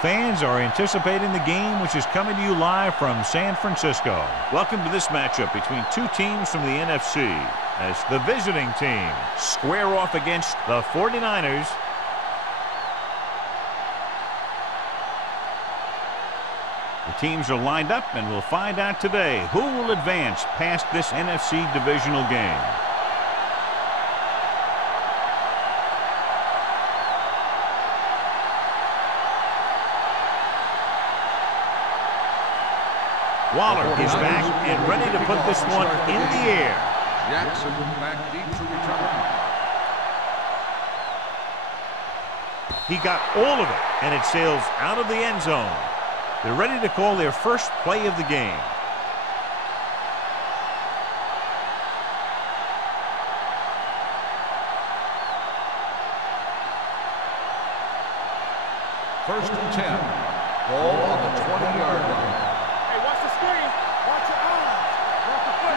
fans are anticipating the game, which is coming to you live from San Francisco. Welcome to this matchup between two teams from the NFC as the visiting team square off against the 49ers. The teams are lined up, and we'll find out today who will advance past this NFC divisional game. Waller is back and ready to put this one in the air. Jackson back deep to return. He got all of it, and it sails out of the end zone. They're ready to call their first play of the game. First and 10. Ball on the 20-yard line.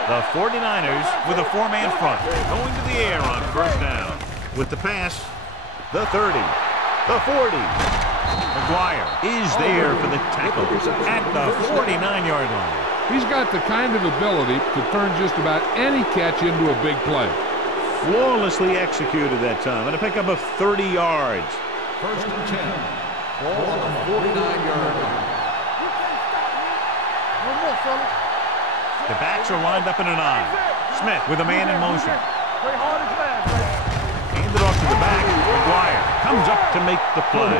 The 49ers with a four-man front, going to the air on first down. With the pass, the 30, the 40. McGuire is there for the tackle at the 49-yard line. He's got the kind of ability to turn just about any catch into a big play. Flawlessly executed that time, and a pickup of 30 yards. First and 10. Ball on the 49-yard line. One more, fella. The backs are lined up in an I. Smith with a man in motion. Handed off to the back. McGuire comes up to make the play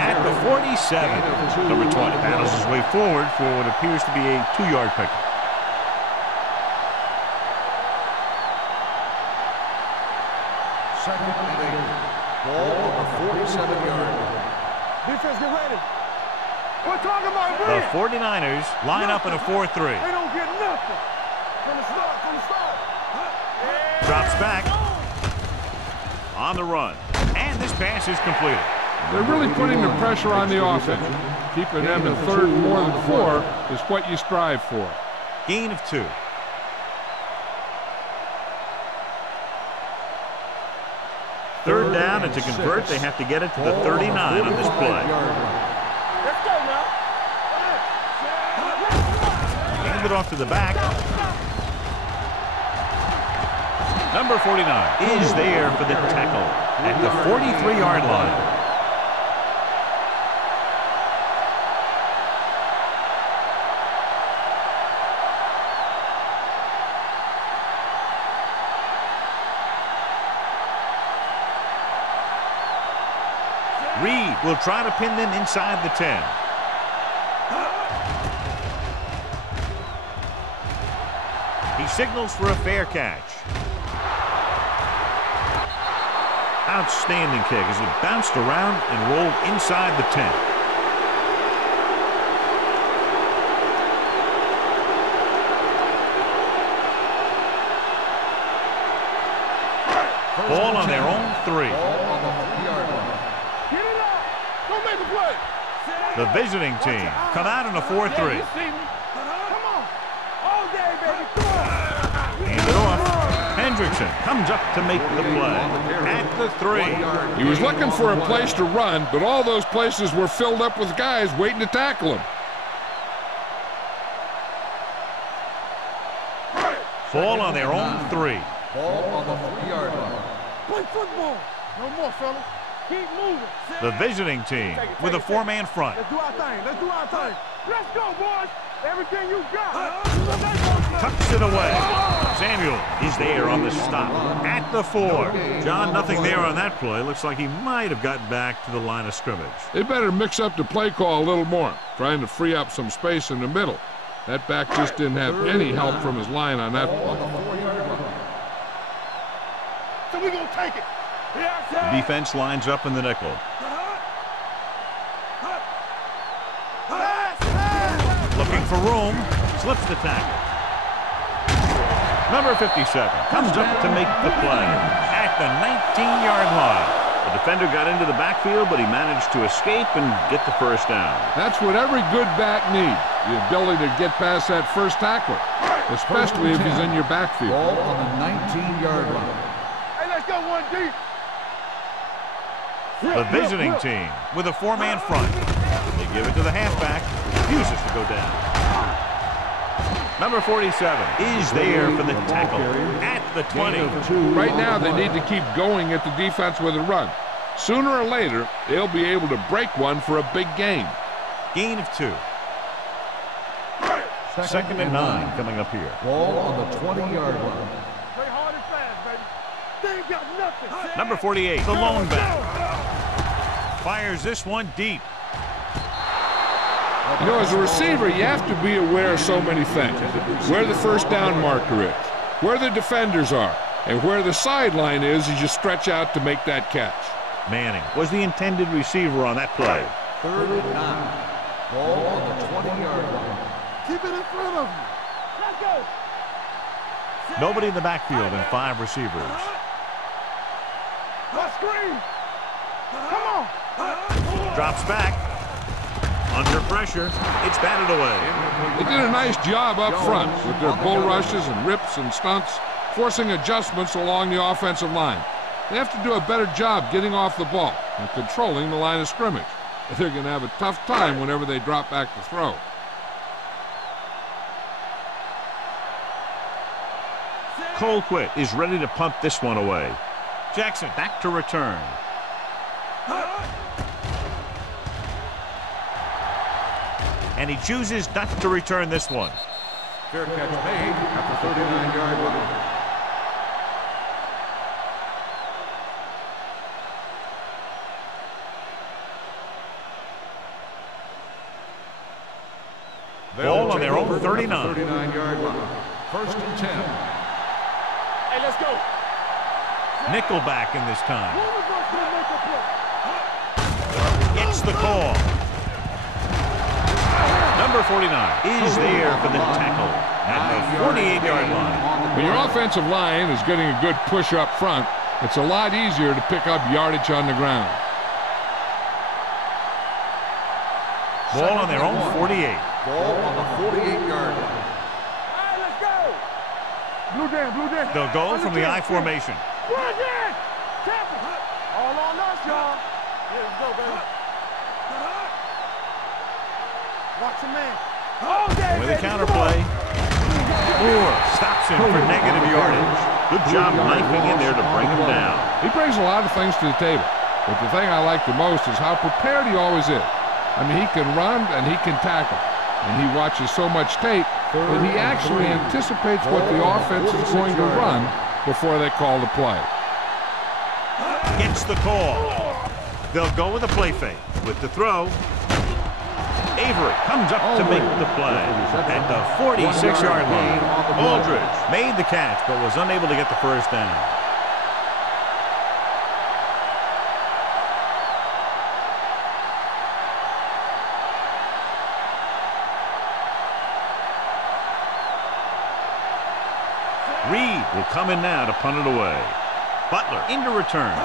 at the 47. Number 20 battles his way forward for what appears to be a 2-yard pickup. Second and 8. Ball on the 47-yard line. Defense, get ready. We're talking about the 49ers line up in a 4-3. They don't get nothing. From the start. Drops back. On the run. And this pass is completed. They're really putting the pressure on the offense. Keeping them in third and more than 4 is what you strive for. Gain of 2. Third down, and to convert, they have to get it to the 39 on this play. Let's go now. Hand it off to the back. Number 49 is there for the tackle at the 43-yard line. Reed will try to pin them inside the 10. He signals for a fair catch. Outstanding kick as it bounced around and rolled inside the 10. Ball on their own 3. Get it up. Don't make a play. The visiting team come out in a 4-3. Come on. All day, baby. Come on. Hand it off. Hendrickson comes up to make the play at the 3. He was looking for a place to run, but all those places were filled up with guys waiting to tackle him. Ball on their own 3. Ball on the 3-yard line. Play football. No more, fella. Keep moving. The visiting team with a 4-man front. Let's do our thing. Let's do our thing. Let's go, boys. Everything you got. Tucks it away. Samuel is there on the stop at the 4. John, nothing there on that play. Looks like he might have gotten back to the line of scrimmage. They better mix up the play call a little more, trying to free up some space in the middle. That back just didn't have any help from his line on that play. So we're going to take it. The defense lines up in the nickel. Looking for room. Slips the tackle. Number 57 comes up to make the play at the 19-yard line. The defender got into the backfield, but he managed to escape and get the first down. That's what every good back needs, the ability to get past that first tackler, especially if he's in your backfield. Ball on the 19-yard line. Hey, let's go one deep. The visiting team with a 4-man front. They They give it to the halfback. Refuses to go down. Number 47 is there for the tackle at the 20. Right now, they need to keep going at the defense with a run. Sooner or later, they'll be able to break one for a big gain. Gain of 2. Second and 9 coming up here. Ball on the 20-yard line. Play hard and fast, baby. They ain't got nothing. Number 48, the lone back. Fires this one deep. You know, as a receiver, you have to be aware of so many things. Where the first down marker is, where the defenders are, and where the sideline is as you stretch out to make that catch. Manning was the intended receiver on that play. 3rd and 9. Ball on the 20-yard line. Keep it in front of you. Let's go. Nobody in the backfield and 5 receivers. Let's screen. Come on. Drops back. Under pressure. It's batted away. They did a nice job up front with their bull rushes and rips and stunts, forcing adjustments along the offensive line. They have to do a better job getting off the ball and controlling the line of scrimmage. They're going to have a tough time whenever they drop back to throw. Colquitt is ready to punt this one away. Jackson back to return. And he chooses not to return this one. Fair catch made at the 39-yard line. Ball on their own 39. 39-yard line. 1st and 10. Hey, let's go. Nickelback in this time. Who was going to make a play? Gets the call. Number 49 is there for the tackle at the 48-yard line. When your offensive line is getting a good push up front, it's a lot easier to pick up yardage on the ground. Ball on their own 48. Ball on the 48-yard line. All right, let's go. Blue down, blue down. They'll go from the I formation. Run down. Tackle. All on us, y'all. Here we go, baby. Watch the man. All day, With a baby. counterplay. Moore stops him for negative yardage. Good job knifing in there to bring him down. He brings a lot of things to the table, but the thing I like the most is how prepared he always is. I mean, he can run and he can tackle, and he watches so much tape that he actually anticipates what the offense is going to run before they call the play. Gets the call. They'll go with a play fake. With the throw, Avery comes up to make the play at the 46-yard line. Aldridge made the catch but was unable to get the first down. Reed will come in now to punt it away. Butler into return.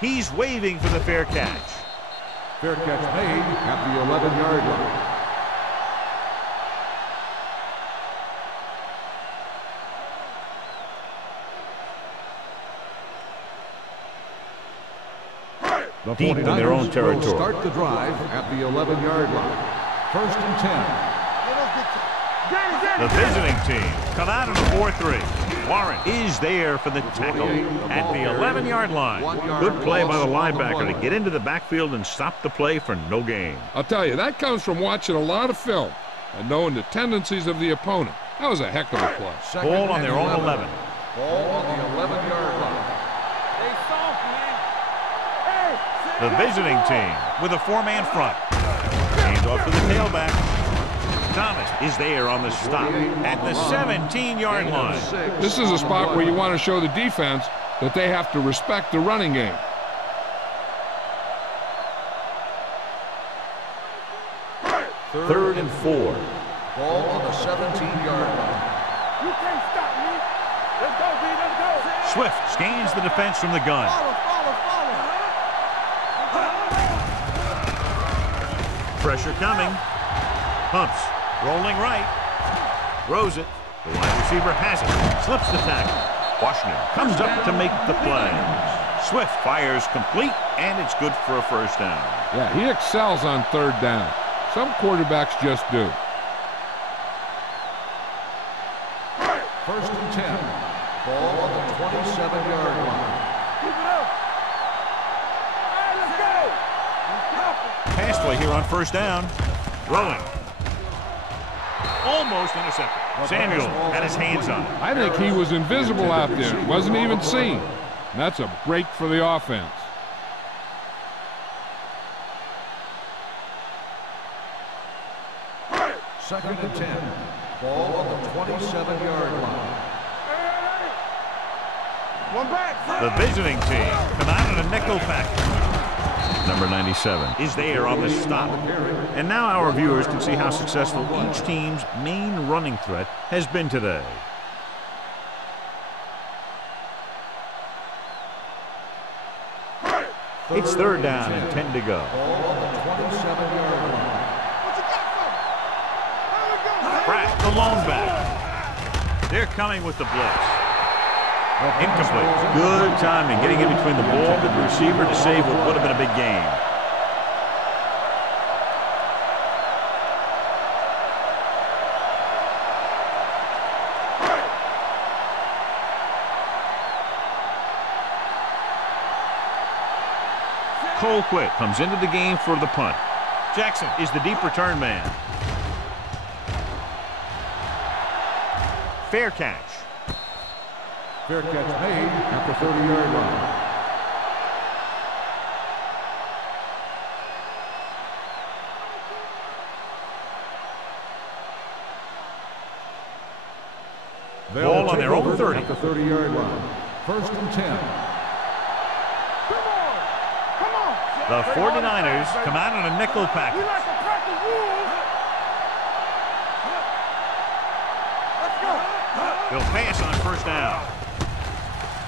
He's waving for the fair catch. Fair catch made at the 11-yard line. The Deep in their own 49ers territory. will start the drive at the 11-yard line. 1st and 10. The visiting team come out in a 4-3. Warren is there for the tackle at the 11-yard line. Good play by the linebacker to get into the backfield and stop the play for no gain. I'll tell you, that comes from watching a lot of film and knowing the tendencies of the opponent. That was a heck of a play. Ball on their own 11. Ball on the 11-yard line. They soft, man. Hey. The visiting team with a 4-man front. Hands off to the tailback. Thomas is there on the stop at the 17-yard line. This is a spot where you want to show the defense that they have to respect the running game. Third and 4. Ball on the 17-yard line. You can't stop me. Let's go, B. Let's go. Swift scans the defense from the gun. Follow. Pressure coming. Pumps. Rolling right. Throws it. The wide receiver has it. Slips the tackle. Washington comes up to make the play. Swift fires complete, and it's good for a first down. Yeah, he excels on third down. Some quarterbacks just do. First and 10. Ball on the 27-yard line. Keep it up. All right, let's go. Pass play here on first down. Throwing. Almost intercepted. Samuel had his hands on it. I think he was invisible out there. Wasn't even seen. And that's a break for the offense. Second and 10. Ball on the 27-yard line. One back. The visiting team come out in a nickel package. Number 97 is there on the stop. And now our viewers can see how successful each team's main running threat has been today. It's third down and 10 to go. Ball on the 27-yard line. Pratt, the lone back. They're coming with the blitz. Incomplete. Good timing, getting in between the ball and the receiver to save what would have been a big game. Colquitt comes into the game for the punt. Jackson is the deep return man. Fair catch. Fair catch made at the 30-yard line. Ball on their own 30. At the 30-yard line. First and 10. Come on. The 49ers come out in a nickel We package. like to practice rules. Let's go. They'll pass on first down.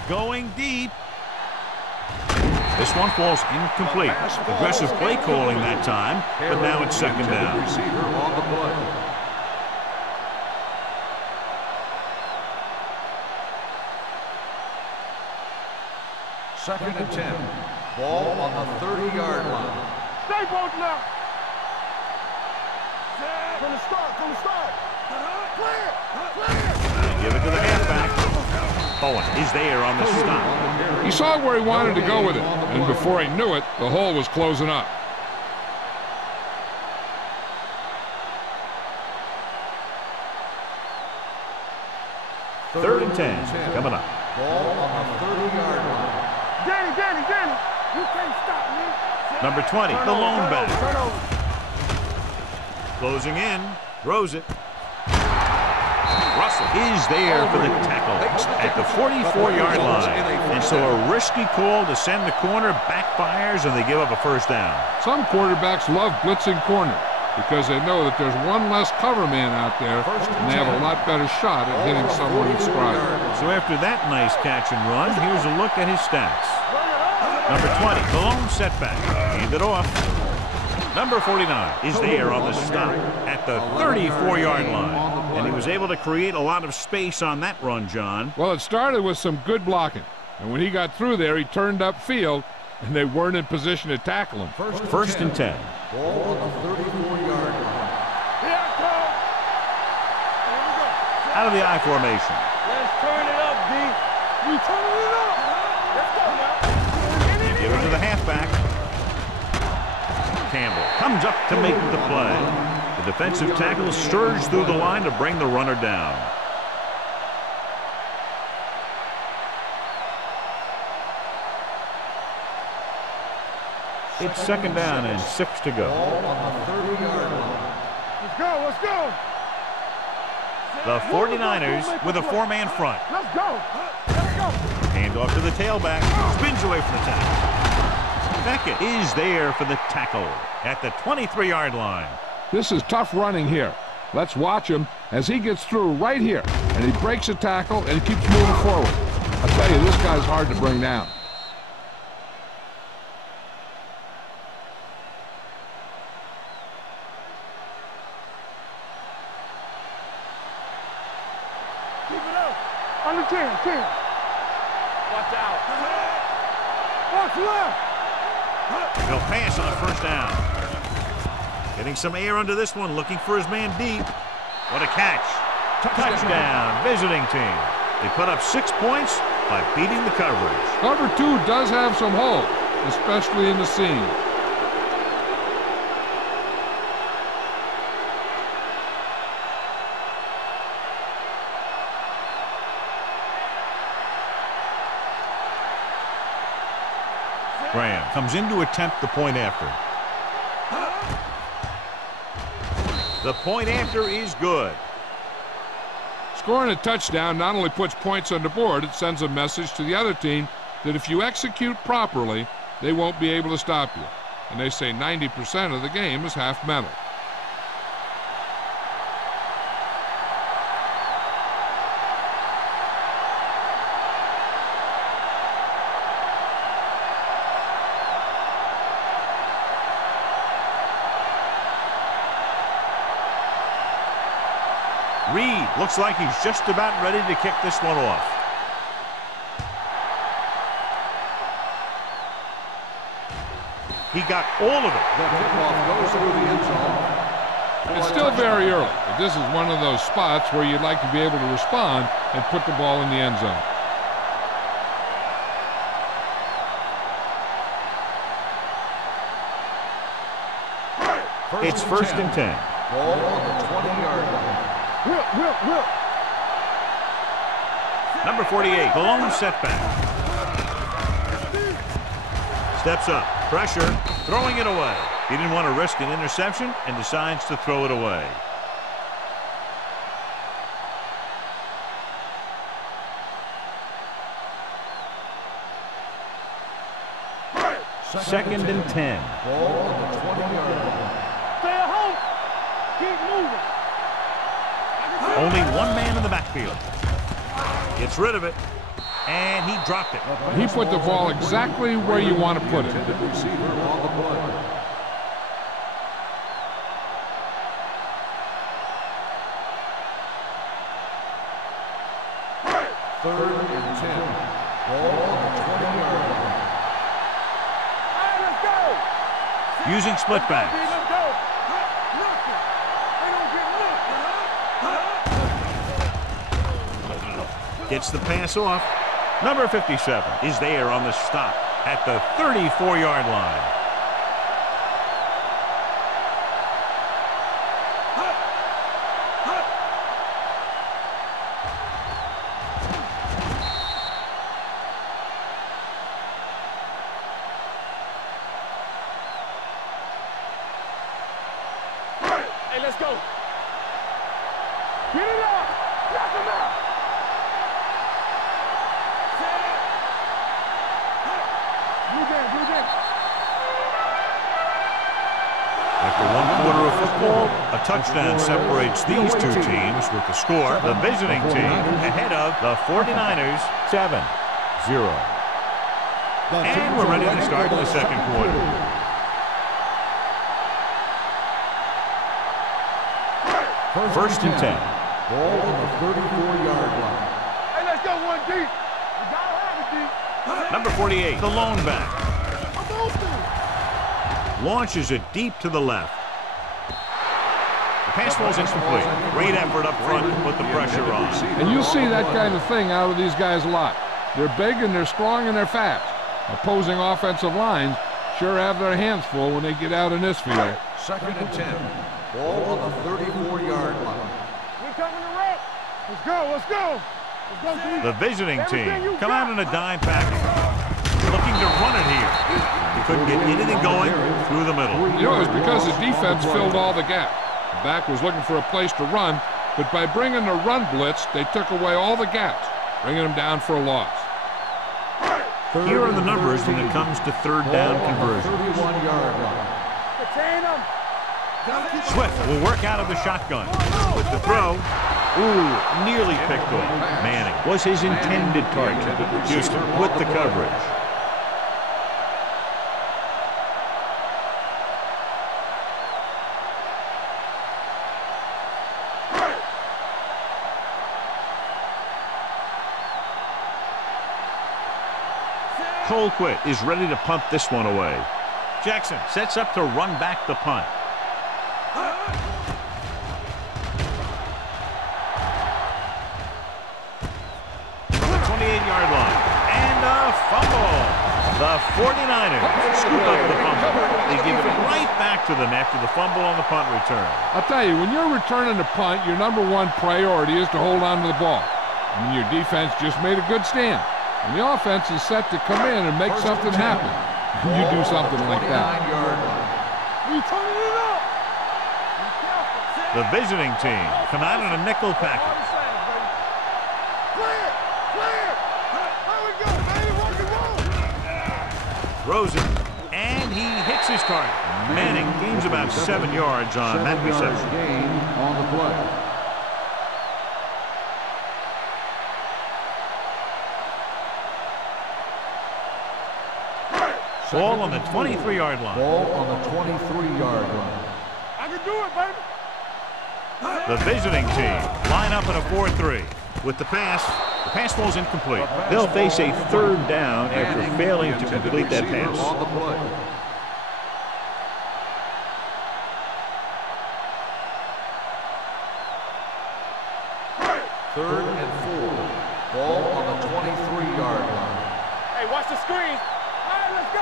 Going deep. This one falls incomplete. Aggressive play calling that time, but now it's second down. Receiver on the play. Second and 10. Ball on the 30-yard line. Stay both now. From the start. Clear. Give it to the halfback. Owen is there on the stop. He saw where he wanted to go with it. And before he knew it, the hole was closing up. Third and 10 coming up. Ball on the 30-yard line. Danny. You can't stop me. Number 20, the lone back. Turn over. Closing in, throws it. Russell is there for the tackle at the 44-yard line. And so a risky call to send the corner backfires, and they give up a first down. Some quarterbacks love blitzing corner because they know that there's one less cover man out there, and they have a lot better shot at hitting someone in stride. So after that nice catch and run, here's a look at his stats. Number 20, the lone setback. Hand it off. Number 49 is there on the stop at the 34-yard line. And he was able to create a lot of space on that run, John. Well, it started with some good blocking. And when he got through there, he turned upfield, and they weren't in position to tackle him. First and 10. Ball on the 34-yard line. Here I come. Out of the I formation. Let's turn it up, D. We turning it up. Let's go now. Give it to the halfback. Campbell comes up to make the play. The defensive tackle surged through the line to bring the runner down. It's second down and 6 to go. Ball on the 30-yard line. Let's go. The 49ers with a four-man front. Let's go. Hand off to the tailback. Spins away from the tackle. Beckett is there for the tackle at the 23-yard line. This is tough running here. Let's watch him as he gets through right here. And he breaks a tackle and he keeps moving forward. I tell you, this guy's hard to bring down. Keep it up. Under 10. Watch out. Box left. He'll pass on a first down. Getting some air under this one, looking for his man deep. What a catch. Touchdown, visiting team. They put up 6 points by beating the coverage. Cover 2 does have some holes, especially in the seam. Graham comes in to attempt the point after. The point after is good. Scoring a touchdown not only puts points on the board, it sends a message to the other team that if you execute properly, they won't be able to stop you. And they say 90% of the game is half mental. Reed looks like he's just about ready to kick this one off. He got all of it. The kickoff goes through the end zone. It's still very early, but this is one of those spots where you'd like to be able to respond and put the ball in the end zone. It's first and 10. Ball on the 20-yard line. Whip. Number 48, the lone setback. Steps up, pressure, throwing it away. He didn't want to risk an interception and decides to throw it away. Second and 10. Ball on the 20-yard line. Stay at home. Keep moving. Only one man in the backfield. Gets rid of it, and he dropped it. He put the ball exactly where you want to put it. Receiver on the play. Third and 10. Ball on the 20-yard line. All right, let's go. Using split backs. Let's go. Knock it. They don't get knocked. Gets the pass off. Number 57 is there on the stop at the 34-yard line. Hey, let's go. Get it up. Knock him out. Blue Jays. After 1 quarter of football, a touchdown separates these two teams with the score. The visiting team ahead of the 49ers 7-0. And we're ready to start the second quarter. First and 10. Ball on the 34-yard line. Hey, let's go one deep. You gotta have it deep. Number 48, the lone back. I'm open. Launches it deep to the left. The pass falls incomplete. Great effort up front to put the pressure on. And you'll see that kind of thing out of these guys a lot. They're big and they're strong and they're fast. Opposing offensive lines sure have their hands full when they get out in this field. Second and 10. Ball on the 34-yard line. We coming to wreck. Let's go. Let's go. Let's go, D. The visiting team come out in a dime package. Looking to run it here. He couldn't get anything going through the middle. You know, it's because the defense filled all the gaps. The back was looking for a place to run, but by bringing the run blitz, they took away all the gaps, bringing them down for a loss. Here are the numbers when it comes to third down conversion. 31-yard line. Contain them. Swift will work out of the shotgun. With the throw, nearly picked off. Manning was his intended target. Houston with the coverage. Colquitt is ready to punt this one away. Jackson sets up to run back the punt. From the 28-yard line. And a fumble. The 49ers scoop up the fumble. They give it right back to them after the fumble on the punt return. I'll tell you, when you're returning a punt, your #1 priority is to hold on to the ball. I mean, your defense just made a good stand. And the offense is set to come in and make something happen. You do something like that. You turning it up. The visiting team come out in a nickel package. Clear. There we go, baby. Rock and roll. Throws it, and he hits his target. Manning gains about 7 yards on that reception. Gain on the play. Ball on the 23-yard line. Ball on the 23-yard line. I can do it, baby. The visiting team line up in a 4-3. With the pass falls incomplete. They'll face a 3rd down after failing to complete that pass. On the play. Third and 4. Ball on the 23-yard line. Hey, watch the screen. All right, let's go.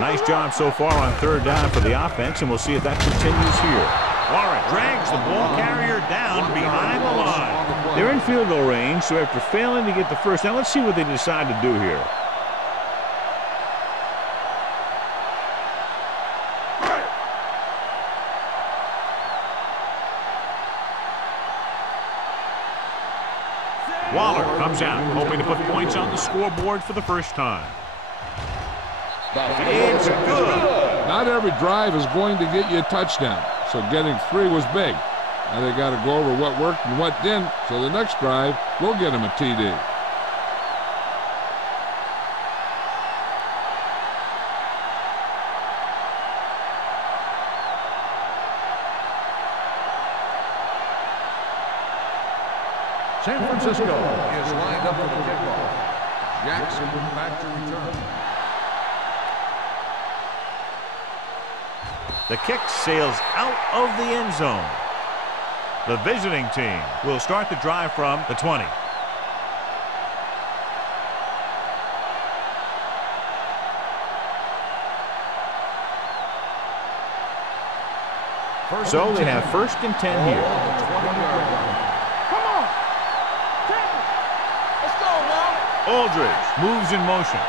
Nice job so far on 3rd down for the offense, and we'll see if that continues here. Warren drags the ball carrier down behind the line. They're in field goal range, so after failing to get the first down, let's see what they decide to do here. Waller comes out, hoping to put points on the scoreboard for the first time. It's good. Not every drive is going to get you a touchdown, so getting 3 was big. Now they got to go over what worked and what didn't, so the next drive will get them a TD. San Francisco is lined up for the kickoff. Jackson back to return. The kick sails out of the end zone. The visiting team will start the drive from the 20. So they have 1st and 10 here. Come on. Let's go, man. Aldridge moves in motion.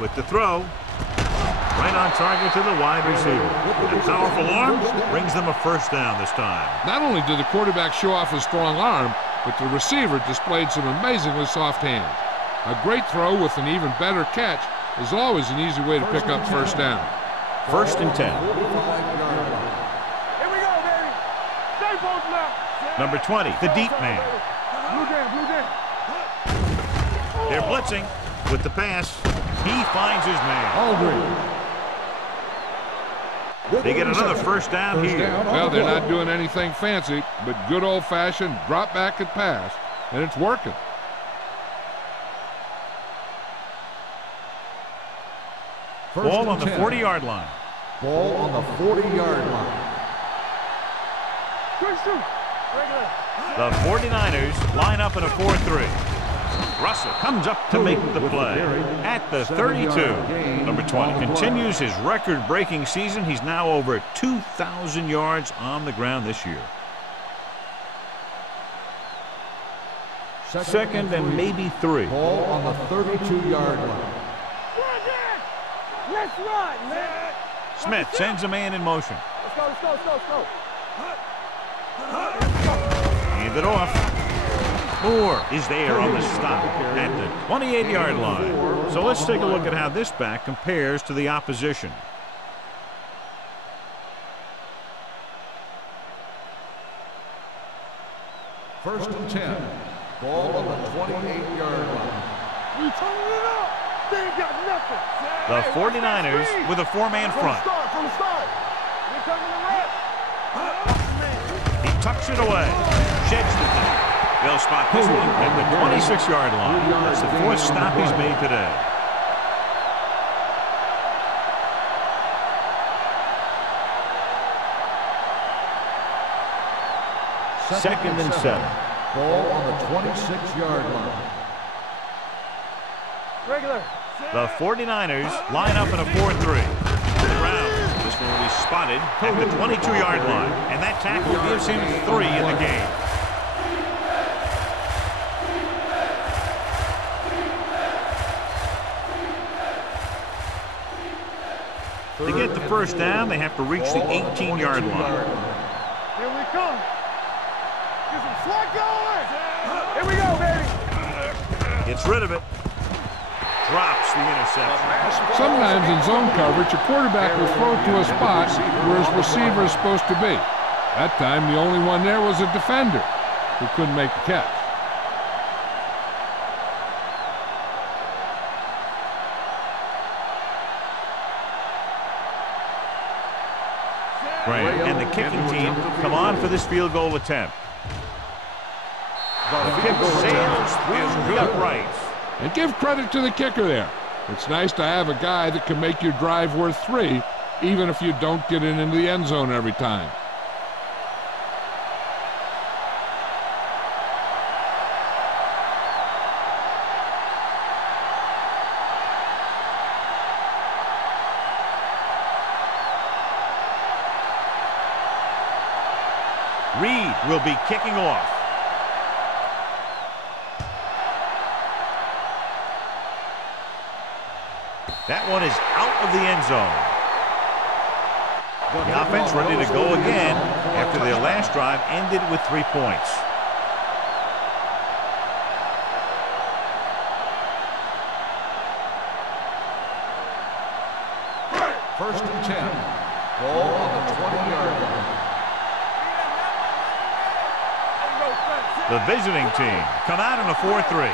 With the throw, right on target to the wide receiver. And powerful arms brings them a 1st down this time. Not only did the quarterback show off his strong arm, but the receiver displayed some amazingly soft hands. A great throw with an even better catch is always an easy way to pick up 1st down. 1st and 10. Here we go, baby. Stay both now. Number 20, the deep man. Blue down. They're blitzing with the pass. He finds his man. Aldridge. They get another 1st down here. Well, they're not doing anything fancy, but good old-fashioned drop back and pass, and it's working. Ball on the 40-yard line. Ball on the 40-yard line. Quick shoot. The 49ers line up in a 4-3. Russell comes up to make the play at the 32. Number 20 continues his record-breaking season. He's now over 2,000 yards on the ground this year. 2nd and maybe 3. Ball on the 32-yard line. Let's run, man. Smith sends a man in motion. Let's go. Hand it off. Moore is there on the stop at the 28-yard line. So let's take a look at how this back compares to the opposition. First and 10. Ball on the 28-yard line. We turning it up. They ain't got nothing. The 49ers with a 4-man front. From the start. We coming to rep. He tucks it away. Sheds the thing. They'll spot this one at the 26-yard line. That's the 4th stop he's made today. Second and 7. Ball on the 26-yard line. Regular. The 49ers line up in a 4-3. This one will be spotted at the 22-yard line, and that tackle gives him 3 in the game. To get the first down, they have to reach the 18-yard line. Here we come. Get some slack going. Here we go, baby. Gets rid of it. Drops the interception. Sometimes in zone coverage, a quarterback will throw to a spot where his receiver is supposed to be. That time, the only one there was a defender who couldn't make the catch. Right, and the kicking team come on for this field goal attempt. The kick sails through the uprights. And give credit to the kicker there. It's nice to have a guy that can make your drive worth 3, even if you don't get it into the end zone every time. Reed will be kicking off. That one is out of the end zone. The offense ready to go again after their last drive ended with 3 points. First and 10. Ball on the 20-yard line. The visiting team come out in a 4-3.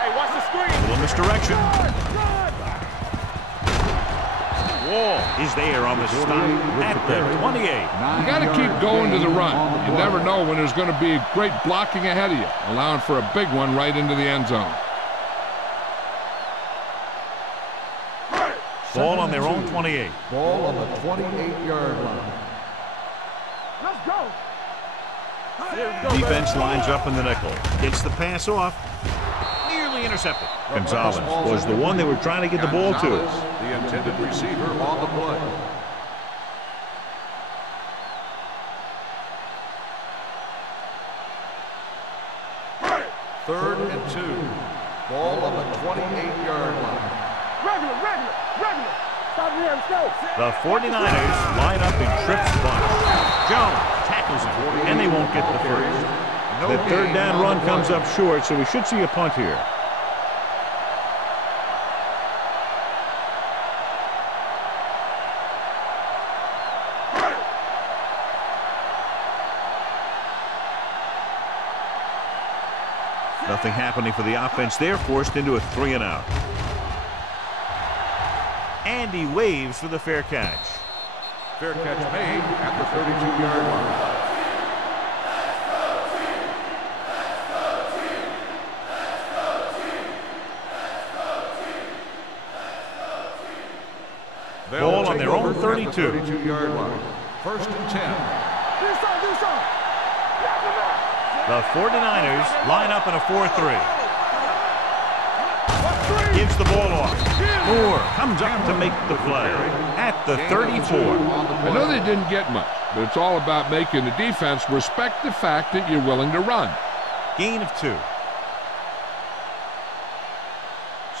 Hey, watch the screen. A little misdirection. Wall is there on the stop at the 28. You got to keep going to the run. You never know when there's going to be great blocking ahead of you, allowing for a big one right into the end zone. Ball on their own 28. Ball on the 28-yard line. Let's go. Defense lines up in the nickel. Gets the pass off. Nearly intercepted. Gonzalez was the one they were trying to get the ball to. The intended receiver on the play. Third and 2. Ball on the 28-yard line. Regular. Stop here, let's go. The 49ers line up in trips bunch. Jones tackles him, and they won't get the first. The third down run comes up short, so we should see a punt here. Nothing happening for the offense. They're forced into a 3-and-out. And he waves for the fair catch. Fair catch made at the 32-yard line. Ball on their own 32. 32-yard line. First and 10. Do something. The 49ers line up in a 4-3. Gives the ball off. Moore comes up to make the play at the 34. I know they didn't get much, but it's all about making the defense respect the fact that you're willing to run. Gain of 2.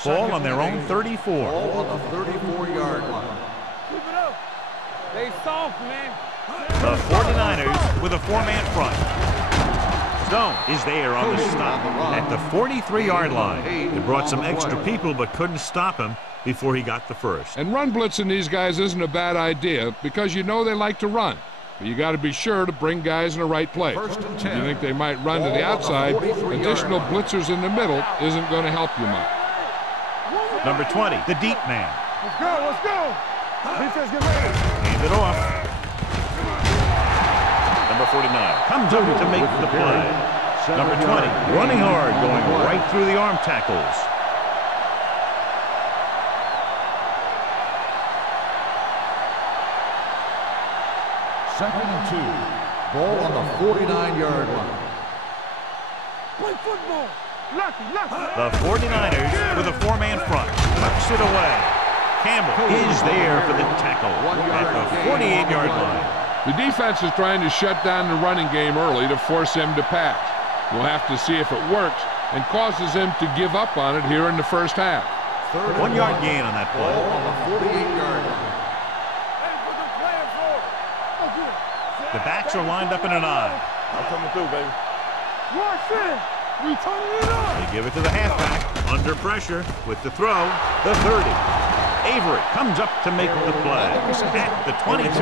Ball on their own 34. Ball on the 34-yard line. Keep it up. They soft, man. The 49ers with a 4-man front. Stone is there on the stop at the 43-yard line. They brought some extra people but couldn't stop him before he got the first. And run blitzing these guys isn't a bad idea because you know they like to run. But you got to be sure to bring guys in the right place. First and 10. If you think they might run to the outside, additional blitzers in the middle isn't going to help you much. Number 20, the deep man. Let's go. Defense, get ready. Hand it off. The Number 49 comes up to make the play. Number 20 running hard, going right through the arm tackles. Second and 2. Ball on the 49-yard line. Play football. Lucky. The 49ers with a four-man front. Tucks it away. Campbell is there for the tackle at the 48-yard line. The defense is trying to shut down the running game early to force him to pass. We'll have to see if it works and causes him to give up on it here in the first half. 1 yard gain on that play. Ball on the 48-yard line. The backs are lined up in an I. I'm coming through, baby. Watch it. We turning it up. They give it to the halfback. Under pressure with the throw. The 30. Avery comes up to make the play. At the 22.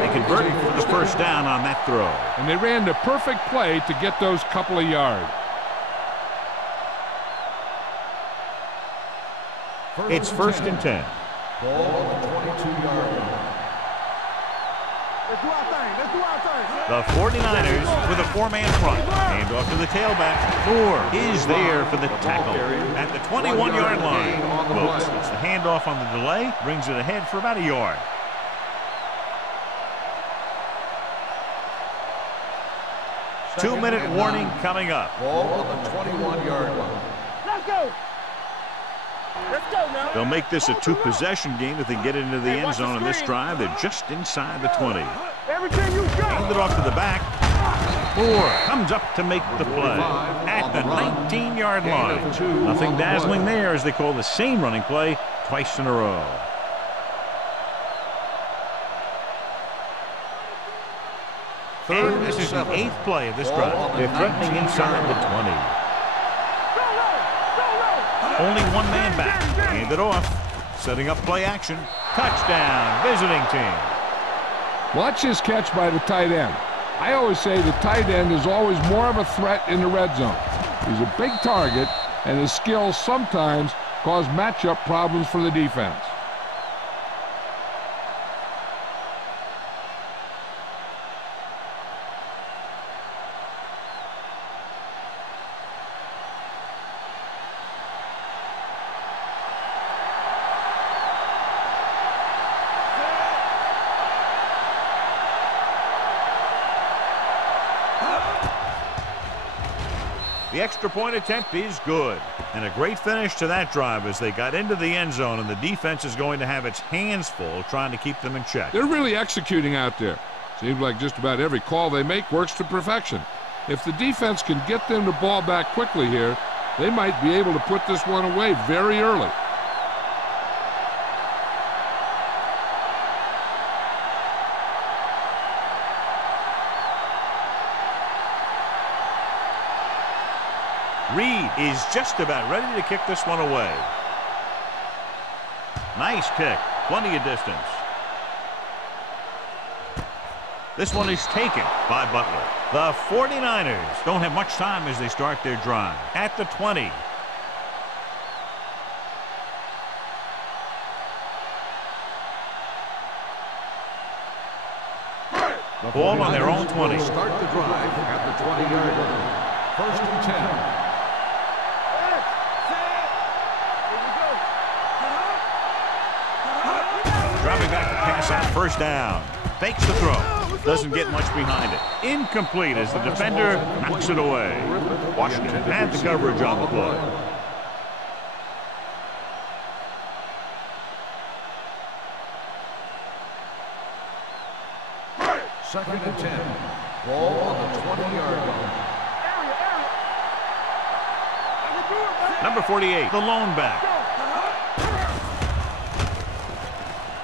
They convert for the first down on that throw. And they ran the perfect play to get those couple of yards. It's first and 10. Ball on the 22-yard line. Let's do our thing. The 49ers with a four-man front. Hand off to the tailback. Moore is there for the tackle at the 21-yard line. Wilkes gets the handoff on the delay, brings it ahead for about a yard. Two-minute warning coming up. Ball on the 21-yard line. Let's go. Let's go now. They'll make this a two-possession game if they get into the end zone on this drive. They're just inside the 20. Everything you got. Hand it off to the back. Moore comes up to make the play at the 19-yard line. Nothing dazzling there as they call the same running play twice in a row. And this is the 8th play of this drive. They're threatening inside the 20. Only one man back. Hand it off. Setting up play action. Touchdown, visiting team. Watch this catch by the tight end. I always say the tight end is always more of a threat in the red zone. He's a big target, and his skills sometimes cause matchup problems for the defense. The extra point attempt is good. And a great finish to that drive as they got into the end zone, and the defense is going to have its hands full trying to keep them in check. They're really executing out there. Seems like just about every call they make works to perfection. If the defense can get them the ball back quickly here, they might be able to put this one away very early. Reed is just about ready to kick this one away. Nice kick. Plenty of distance. This one is taken by Butler. The 49ers don't have much time as they start their drive. At the 20. The ball on their own 20. Start the drive at the 20-yard line. First and 10. Dropping back to pass out, first down. Fakes the throw. Doesn't get much behind it. Incomplete as the defender knocks it away. Washington had the coverage on the play. Second and 10. Ball on the 20-yard line. Number 48, the lone back.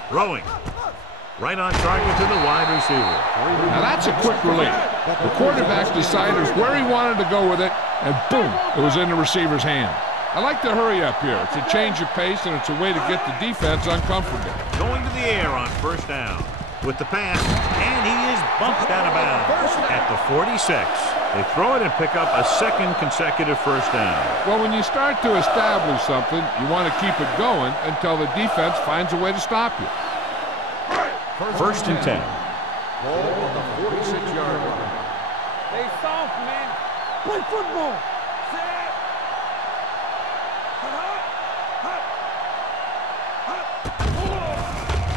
Throwing. Right on target to the wide receiver. Now that's a quick release. The quarterback decided where he wanted to go with it, and boom, it was in the receiver's hand. I like to hurry up here. It's a change of pace, and it's a way to get the defense uncomfortable. Going to the air on first down with the pass, and he is bumped out of bounds at the 46. They throw it and pick up a second consecutive first down. Well, when you start to establish something, you want to keep it going until the defense finds a way to stop you. First and 10. Ball on the 46-yard line. Stay soft, man. Play football.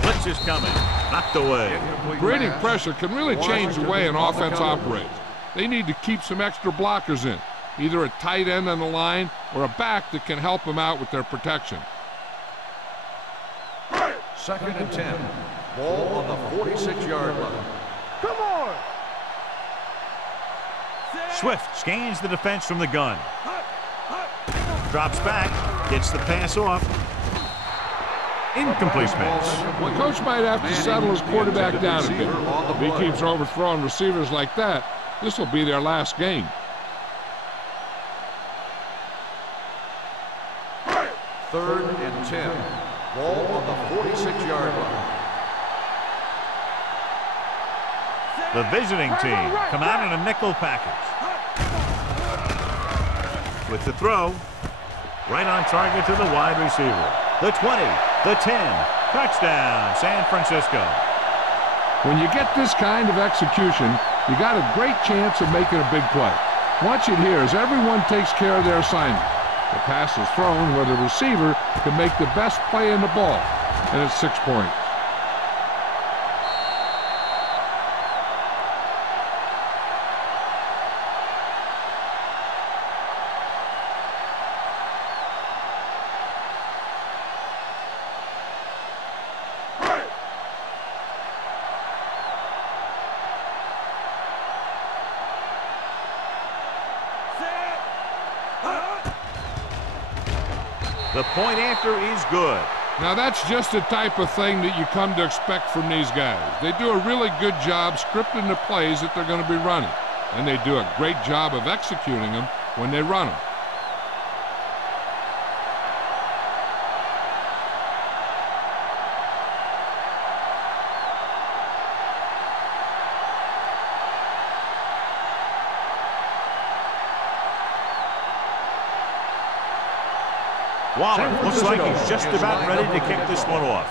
Blitz is coming. Knocked away. Creating pressure can really change the way an offense operates. They need to keep some extra blockers in, either a tight end on the line or a back that can help them out with their protection. 2nd and 10. Ball on the 46-yard line. Come on. Swift scans the defense from the gun. Drops back, gets the pass off. Incomplete pass. The coach might have to settle his quarterback down a bit. If he keeps overthrowing receivers like that, this will be their last game. 3rd and 10. Ball on the 46-yard line. The visiting team come out in a nickel package. With the throw, right on target to the wide receiver. The 20, the 10, touchdown, San Francisco. When you get this kind of execution, you got a great chance of making a big play. Watch it here as everyone takes care of their assignment. The pass is thrown where the receiver can make the best play in the ball, and it's 6 points. The point after is good. Now that's just the type of thing that you come to expect from these guys. They do a really good job scripting the plays that they're going to be running, and they do a great job of executing them when they run them. Waller looks like he's just about ready to kick this one off.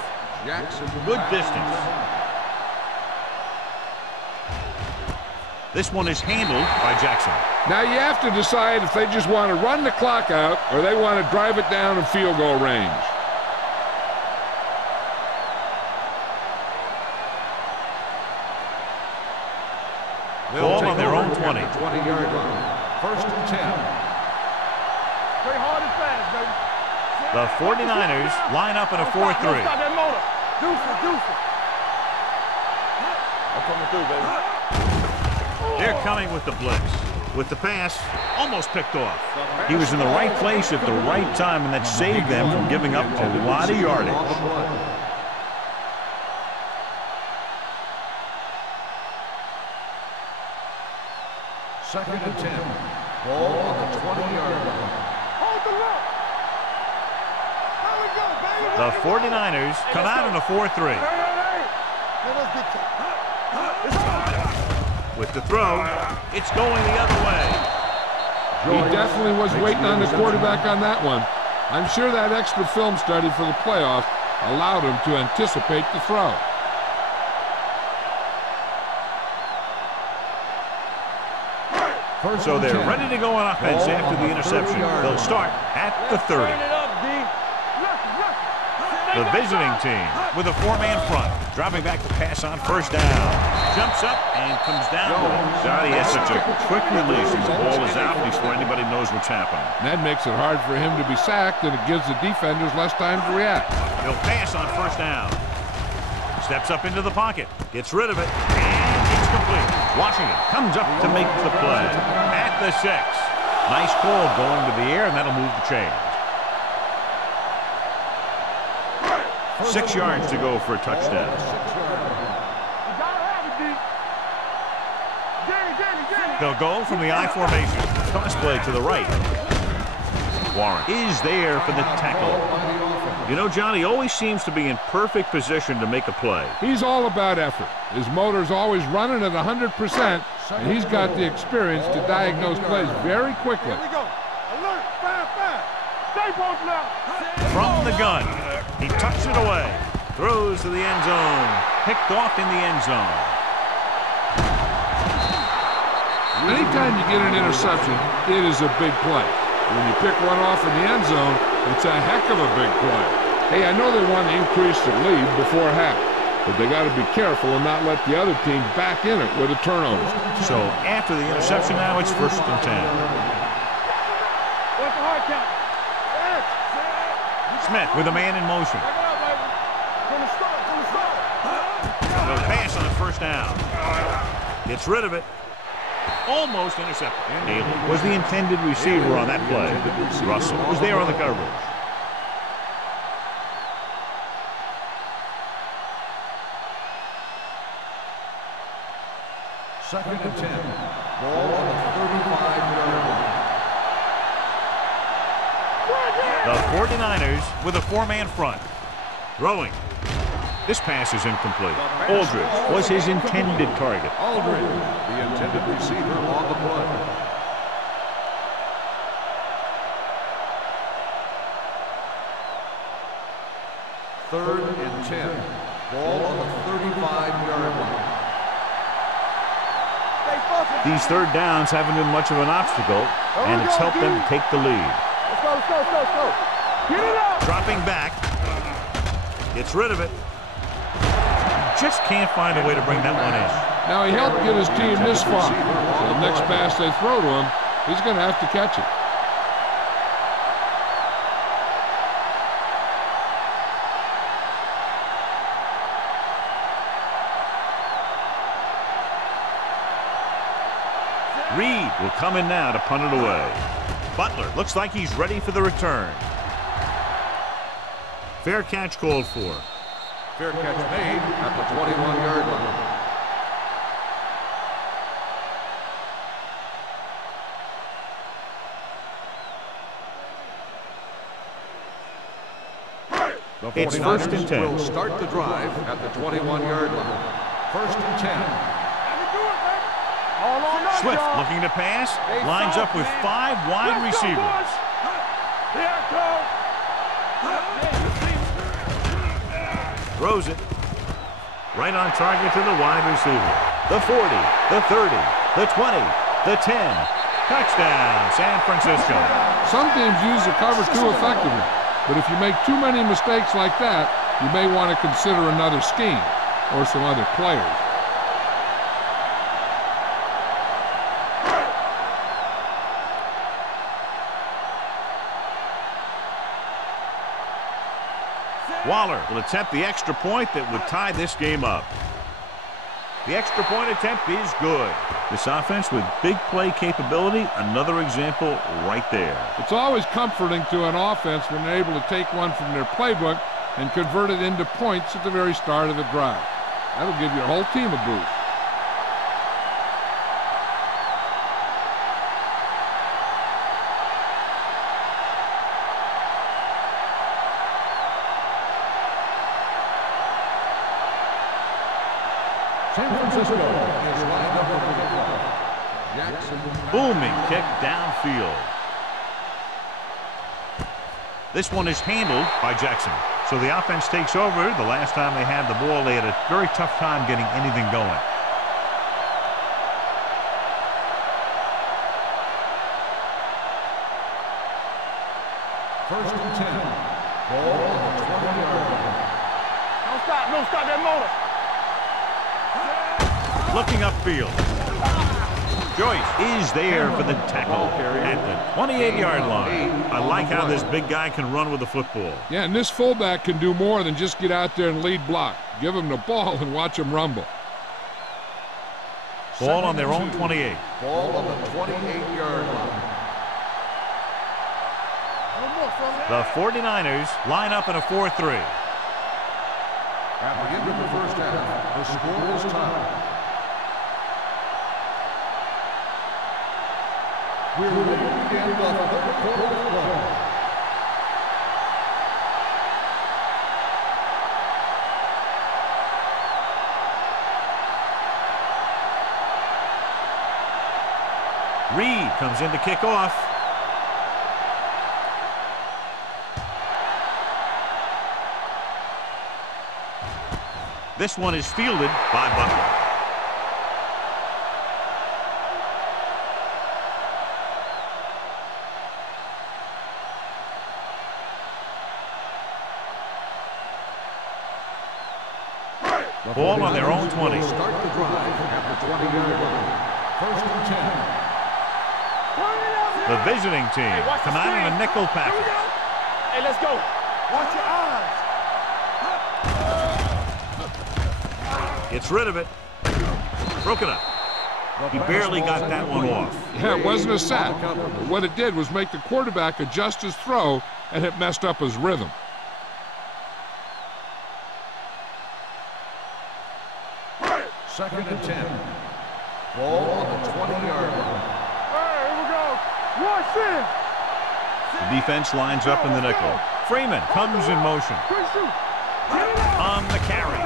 Good distance. This one is handled by Jackson. Now you have to decide if they just want to run the clock out or they want to drive it down in field goal range. Ball on their own 20. 20-yard line. 1st and 10. Play hard and fast, baby. The 49ers line up in a 4-3. Stop that motor. Deuce it. I'm coming through, baby. They're coming with the blitz. With the pass, almost picked off. He was in the right place at the right time, and that saved them from giving up a lot of yardage. 2nd and 10. Ball on the 20-yard line. Hold the rock. There we go, baby. The 49ers come out in a 4-3. With the throw, it's going the other way. He definitely was waiting on the quarterback on that one. I'm sure that extra film study for the playoff allowed him to anticipate the throw. So they're ready to go on offense after the interception. They'll start at the 30. The visiting team with a 4-man front, dropping back the pass on 1st down. Jumps up and comes down. God, he has such a quick release. The ball is out before anybody knows what's happening. And that makes it hard for him to be sacked, and it gives the defenders less time to react. He'll pass on 1st down. Steps up into the pocket, gets rid of it, and it's complete. Washington comes up to make the play at the 6. Nice call going to the air, and that'll move the chains. 6 yards to go for a touchdown. They'll go from the I formation. Toss play to the right. Warren is there for the tackle. You know, John, he always seems to be in perfect position to make a play. He's all about effort. His motor's always running at 100%, and he's got the experience to diagnose plays very quickly. Here we go. Alert, fast. Stay posted now. From the gun, he tucks it away. Throws to the end zone. Picked off in the end zone. Anytime you get an interception, it is a big play. When you pick one off in the end zone, it's a heck of a big play. Hey, I know they want to increase the lead before half, but they got to be careful and not let the other team back in it with a turnover. So after the interception now, it's 1st and 10. What's the hard count? Smith with a man in motion. From the start. The pass on the 1st down. Gets rid of it. Almost intercepted. Haley was the intended receiver on that play. Russell was there on the coverage. Second and 10. Ball on the 35-yard line. The 49ers with a 4-man front. Throwing. This pass is incomplete. Aldridge was his intended target. Aldridge, the intended receiver on the play. Third and 10. Ball on the 35-yard line. These third downs haven't been much of an obstacle, and it's helped them to take the lead. Let's go. Get it out. Dropping back. Gets rid of it. Just can't find a way to bring that one in. Now, he helped get his team this far. So the next pass they throw to him, he's going to have to catch it. Reed will come in now to punt it away. Butler looks like he's ready for the return. Fair catch called for. Fair catch made at the 21-yard line. The It's 1st and 10. will start the drive at the 21-yard line. 1st and 10. Swift looking to pass. Lines up with 5 wide receivers. Throws it. Right on target to the wide receiver. The 40, the 30, the 20, the 10. Touchdown, San Francisco. Some teams use the cover too effectively, but if you make too many mistakes like that, you may want to consider another scheme or some other players. Waller will attempt the extra point that would tie this game up. The extra point attempt is good. This offense with big play capability, another example right there. It's always comforting to an offense when they're able to take one from their playbook and convert it into points at the very start of the drive. That'll give your whole team a boost. San Francisco is lined up for the kickoff. Jackson. Booming kick downfield. This one is handled by Jackson. So the offense takes over. The last time they had the ball, they had a very tough time getting anything going. First and 10. Ball on the 20-yard line. Don't stop that motor. Looking upfield. Joyce is there for the tackle at the 28-yard line. I like how this big guy can run with the football. Yeah, and this fullback can do more than just get out there and lead block. Give him the ball and watch him rumble. Ball on their own 28. Ball on the 28-yard line. The 49ers line up in a 4-3. At the end of the first half, the score is tied. We're ready to begin the third quarter of play. Reed comes in to kick off. This one is fielded by Butler. Ball on their own 20. Start the drive at the 20-yard line. First and 10. The visiting team come out in a nickel package. Hey, let's go. Watch your eyes. Gets rid of it. Broken up. He barely got that one off. Yeah, it wasn't a sack. But what it did was make the quarterback adjust his throw, and it messed up his rhythm. Second and 10. Ball on the 20-yard line. Hey, here we go. Watch it. The defense lines up in the nickel. Freeman comes in motion. Quick shoot. On the carry.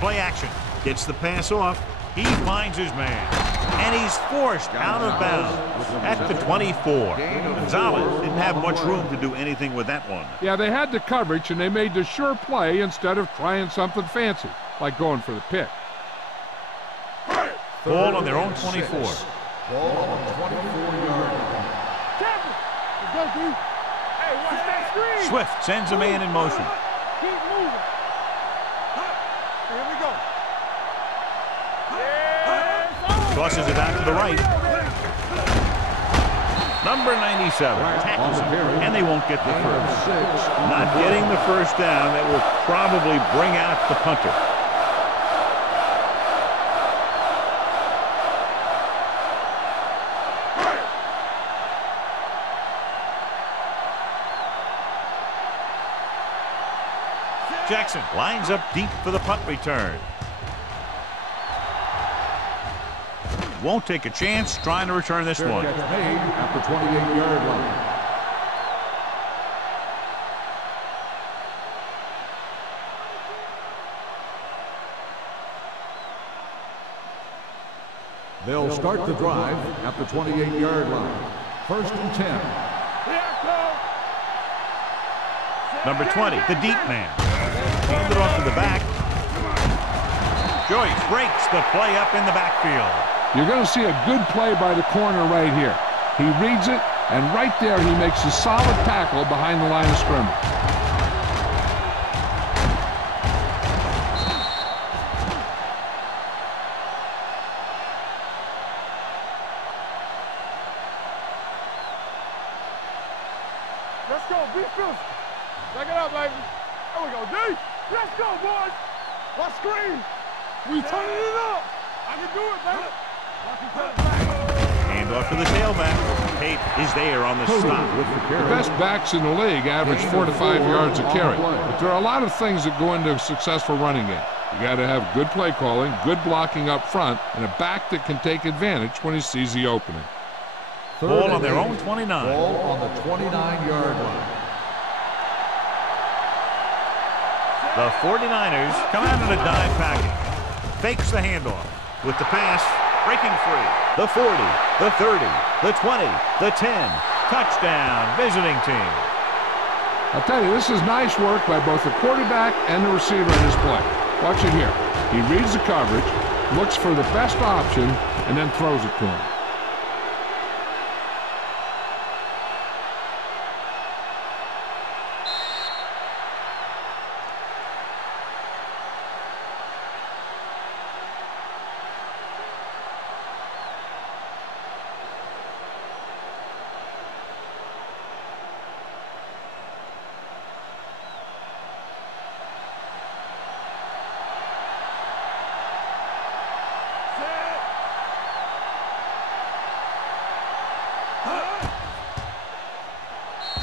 Play action. Gets the pass off. He finds his man. And he's forced out of bounds at the 24. Gonzalez didn't have much room to do anything with that one. Yeah, they had the coverage, and they made the sure play instead of trying something fancy, like going for the pick. Ball on their own 24. Ball on the 24-yard line. Careful. Let's go, D. Hey, watch that screen. Swift sends a man in motion. Keep moving. Here we go. Yes. Tosses it out to the right. Number 97 tackles him, and they won't get the first. Not getting the first down, that will probably bring out the punter. Jackson lines up deep for the punt return. Won't take a chance trying to return this one. Catch made at the 28-yard line. They'll start the drive at the 28-yard line. First and 10. Number 20, the deep man. Handed off to the back. Joyce breaks the play up in the backfield. You're going to see a good play by the corner right here. He reads it, and right there he makes a solid tackle behind the line of scrimmage. Let's go, be physical. Back it up, baby. There we go, D. Let's go, boys. Let's screen. We turning it up. I can do it, baby. Hand off to the tailback. Tate is there on the stop. The best backs in the league average 4 to 5 yards a carry. But there are a lot of things that go into a successful running game. You got to have good play calling, good blocking up front, and a back that can take advantage when he sees the opening. Ball on their own 29. Ball on the 29-yard line. The 49ers come out in a dime package. Fakes the handoff with the pass, breaking free. The 40, the 30, the 20, the 10. Touchdown, visiting team. I'll tell you, this is nice work by both the quarterback and the receiver in his play. Watch it here. He reads the coverage, looks for the best option, and then throws it to him.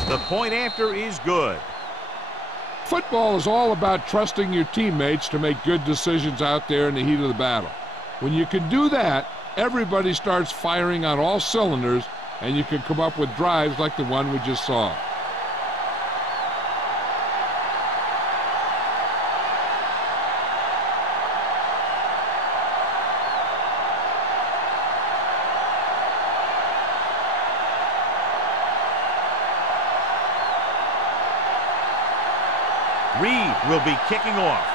The point after is good. Football is all about trusting your teammates to make good decisions out there in the heat of the battle. When you can do that, everybody starts firing on all cylinders, and you can come up with drives like the one we just saw. Reed will be kicking off.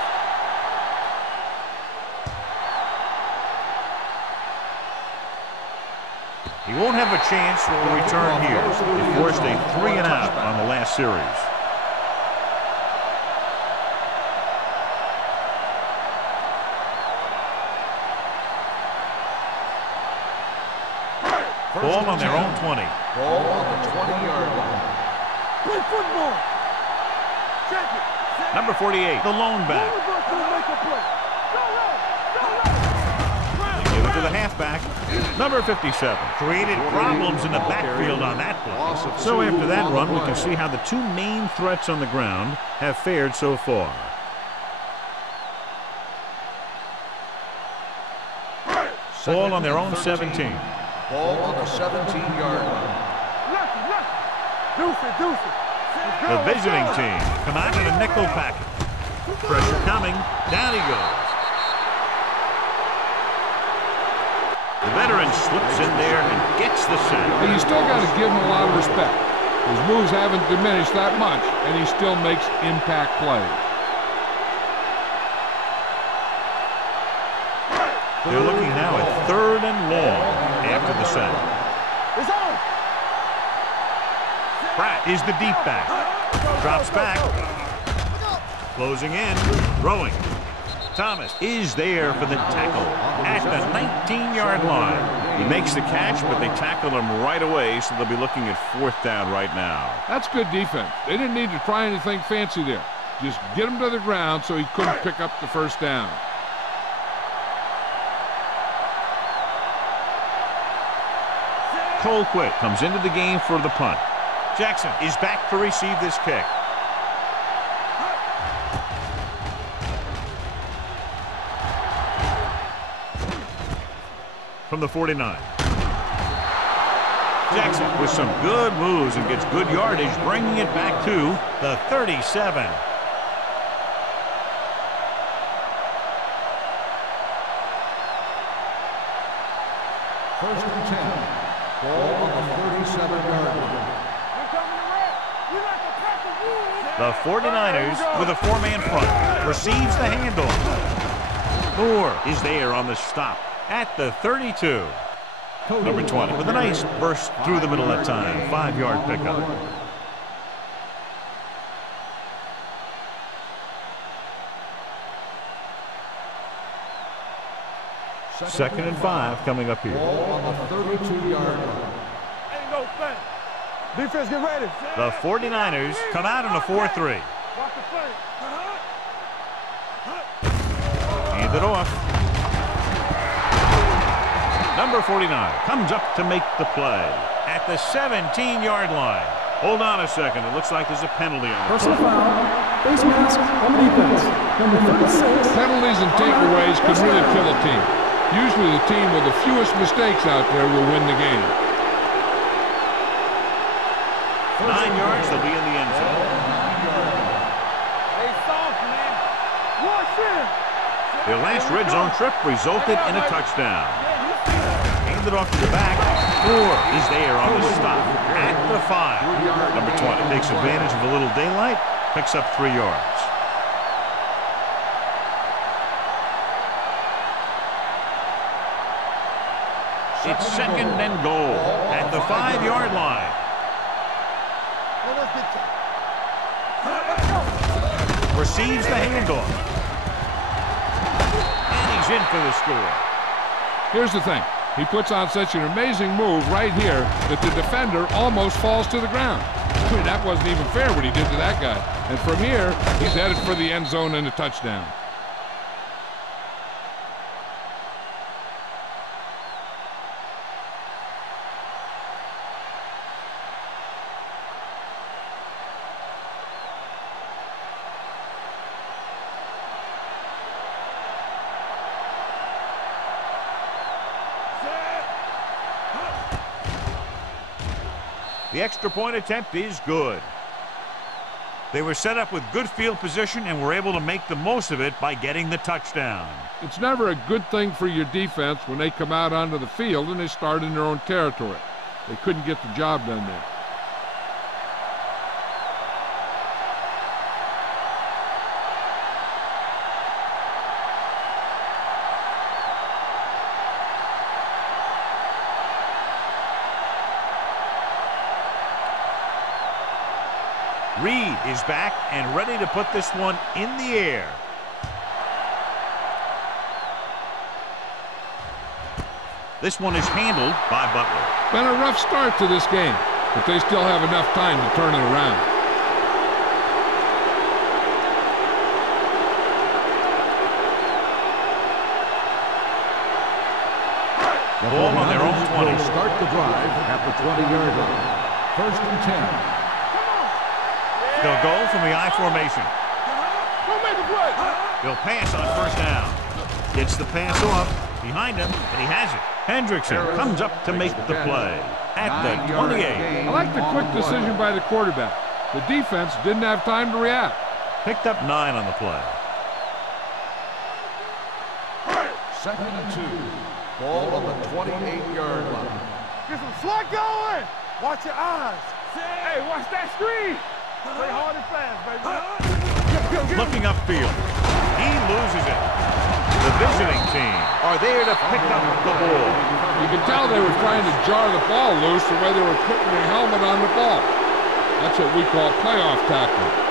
He won't have a chance for a return here. He forced a 3-and-out on the last series. Ball on their own 20. Ball on the 20-yard line. Play football. Check it. Number 48, the lone back. They give it to the halfback. Number 57 created problems in the backfield on that play. So after that run, we can see how the two main threats on the ground have fared so far. Ball on their own 17. Ball on the 17-yard line. The visiting team come out in a nickel package. Pressure coming. Down he goes. The veteran slips in there and gets the sack. But you still got to give him a lot of respect. His moves haven't diminished that much, and he still makes impact plays. They're looking now at 3rd and long after the sack. It's on. Pratt is the deep back. Drops back. Closing in. Throwing. Thomas is there for the tackle at the 19-yard line. He makes the catch, but they tackle him right away, so they'll be looking at 4th down right now. That's good defense. They didn't need to try anything fancy there. Just get him to the ground so he couldn't pick up the 1st down. Colquitt comes into the game for the punt. Jackson is back to receive this kick. From the 49. Jackson with some good moves and gets good yardage, bringing it back to the 37. First and 10. Ball on the 37-yard line. The 49ers with a 4-man front receives the handoff. Moore is there on the stop at the 32. Number 20 with a nice burst through the middle that time. 5-yard pickup. Second and 5 coming up here. Ball on the 32-yard line. Ain't no thing. Defense, get ready. The 49ers come out in a 4-3. Watch the play. Hand it off. Number 49 comes up to make the play at the 17-yard line. Hold on a second. It looks like there's a penalty on it. Personal foul. Face mask on the defense. Number 56. Penalties and takeaways can really kill a team. Usually the team with the fewest mistakes out there will win the game. 9 yards, they'll be in the end zone. Hey, soft, man. Watch it. Their last red zone trip resulted in a touchdown. Handed off to the back. Moore is there on the stop at the 5. Number 20 takes advantage of a little daylight, picks up 3 yards. It's 2nd and goal at the 5-yard line. Receives the handoff. And he's in for the score. Here's the thing. He puts on such an amazing move right here that the defender almost falls to the ground. I mean, that wasn't even fair what he did to that guy. And from here, he's headed for the end zone and a touchdown. The extra point attempt is good. They were set up with good field position and were able to make the most of it by getting the touchdown. It's never a good thing for your defense when they come out onto the field and they start in their own territory. They couldn't get the job done there. Reed is back and ready to put this one in the air. This one is handled by Butler. Been a rough start to this game, but they still have enough time to turn it around. Ball on their own 20. Will start the drive at the 20-yard line. 1st and 10. They'll go from the I formation. Don't make a play. They'll pass on 1st down. Gets the pass off behind him, and he has it. Hendrickson comes up to make the play at the 28. I like the quick decision by the quarterback. The defense didn't have time to react. Picked up 9 on the play. 2nd and 2. Ball on the 28-yard line. Get some slot going. Watch your eyes. Hey, watch that screen. Play hard and fast, baby. Looking upfield. He loses it. The visiting team are there to pick up the ball. You could tell they were trying to jar the ball loose the way they were putting their helmet on the ball. That's what we call playoff tackling.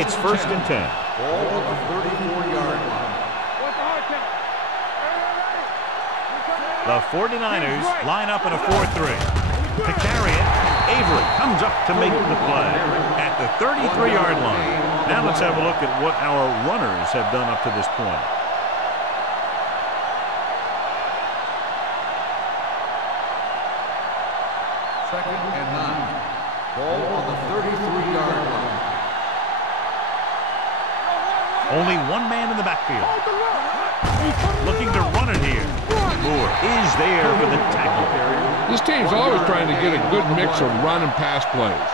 It's 1st and 10. Ball on the 34-yard line. What's the hard count? The 49ers line up in a 4-3. To carry it, Avery comes up to make the play at the 33-yard line. Now let's have a look at what our runners have done up to this point. Second and 9. Ball on the 33-yard line. Only one man in the backfield. Looking to run it here. Moore is there for the tackle. This team's always trying to get a good mix of run and pass plays.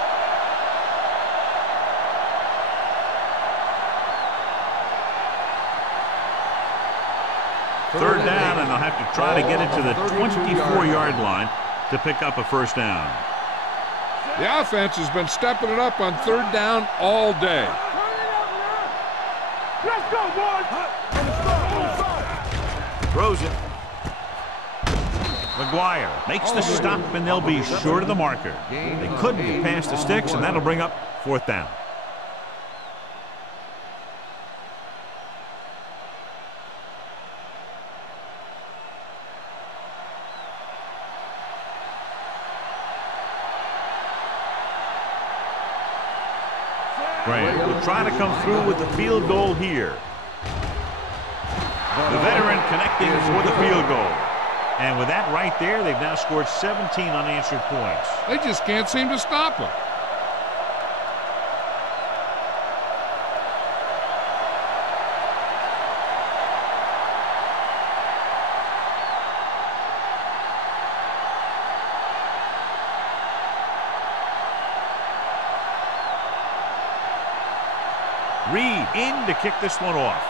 Third down, and they'll have to try to get it to the 24-yard line to pick up a 1st down. The offense has been stepping it up on 3rd down all day. Let's go, boys. Throws it. McGuire makes the stop, and they'll be short of the marker. They couldn't get past the sticks, and that'll bring up 4th down. Graham will try to come through with the field goal here. The veteran connecting for the field goal. And with that right there, they've now scored 17 unanswered points. They just can't seem to stop them. Reed in to kick this one off.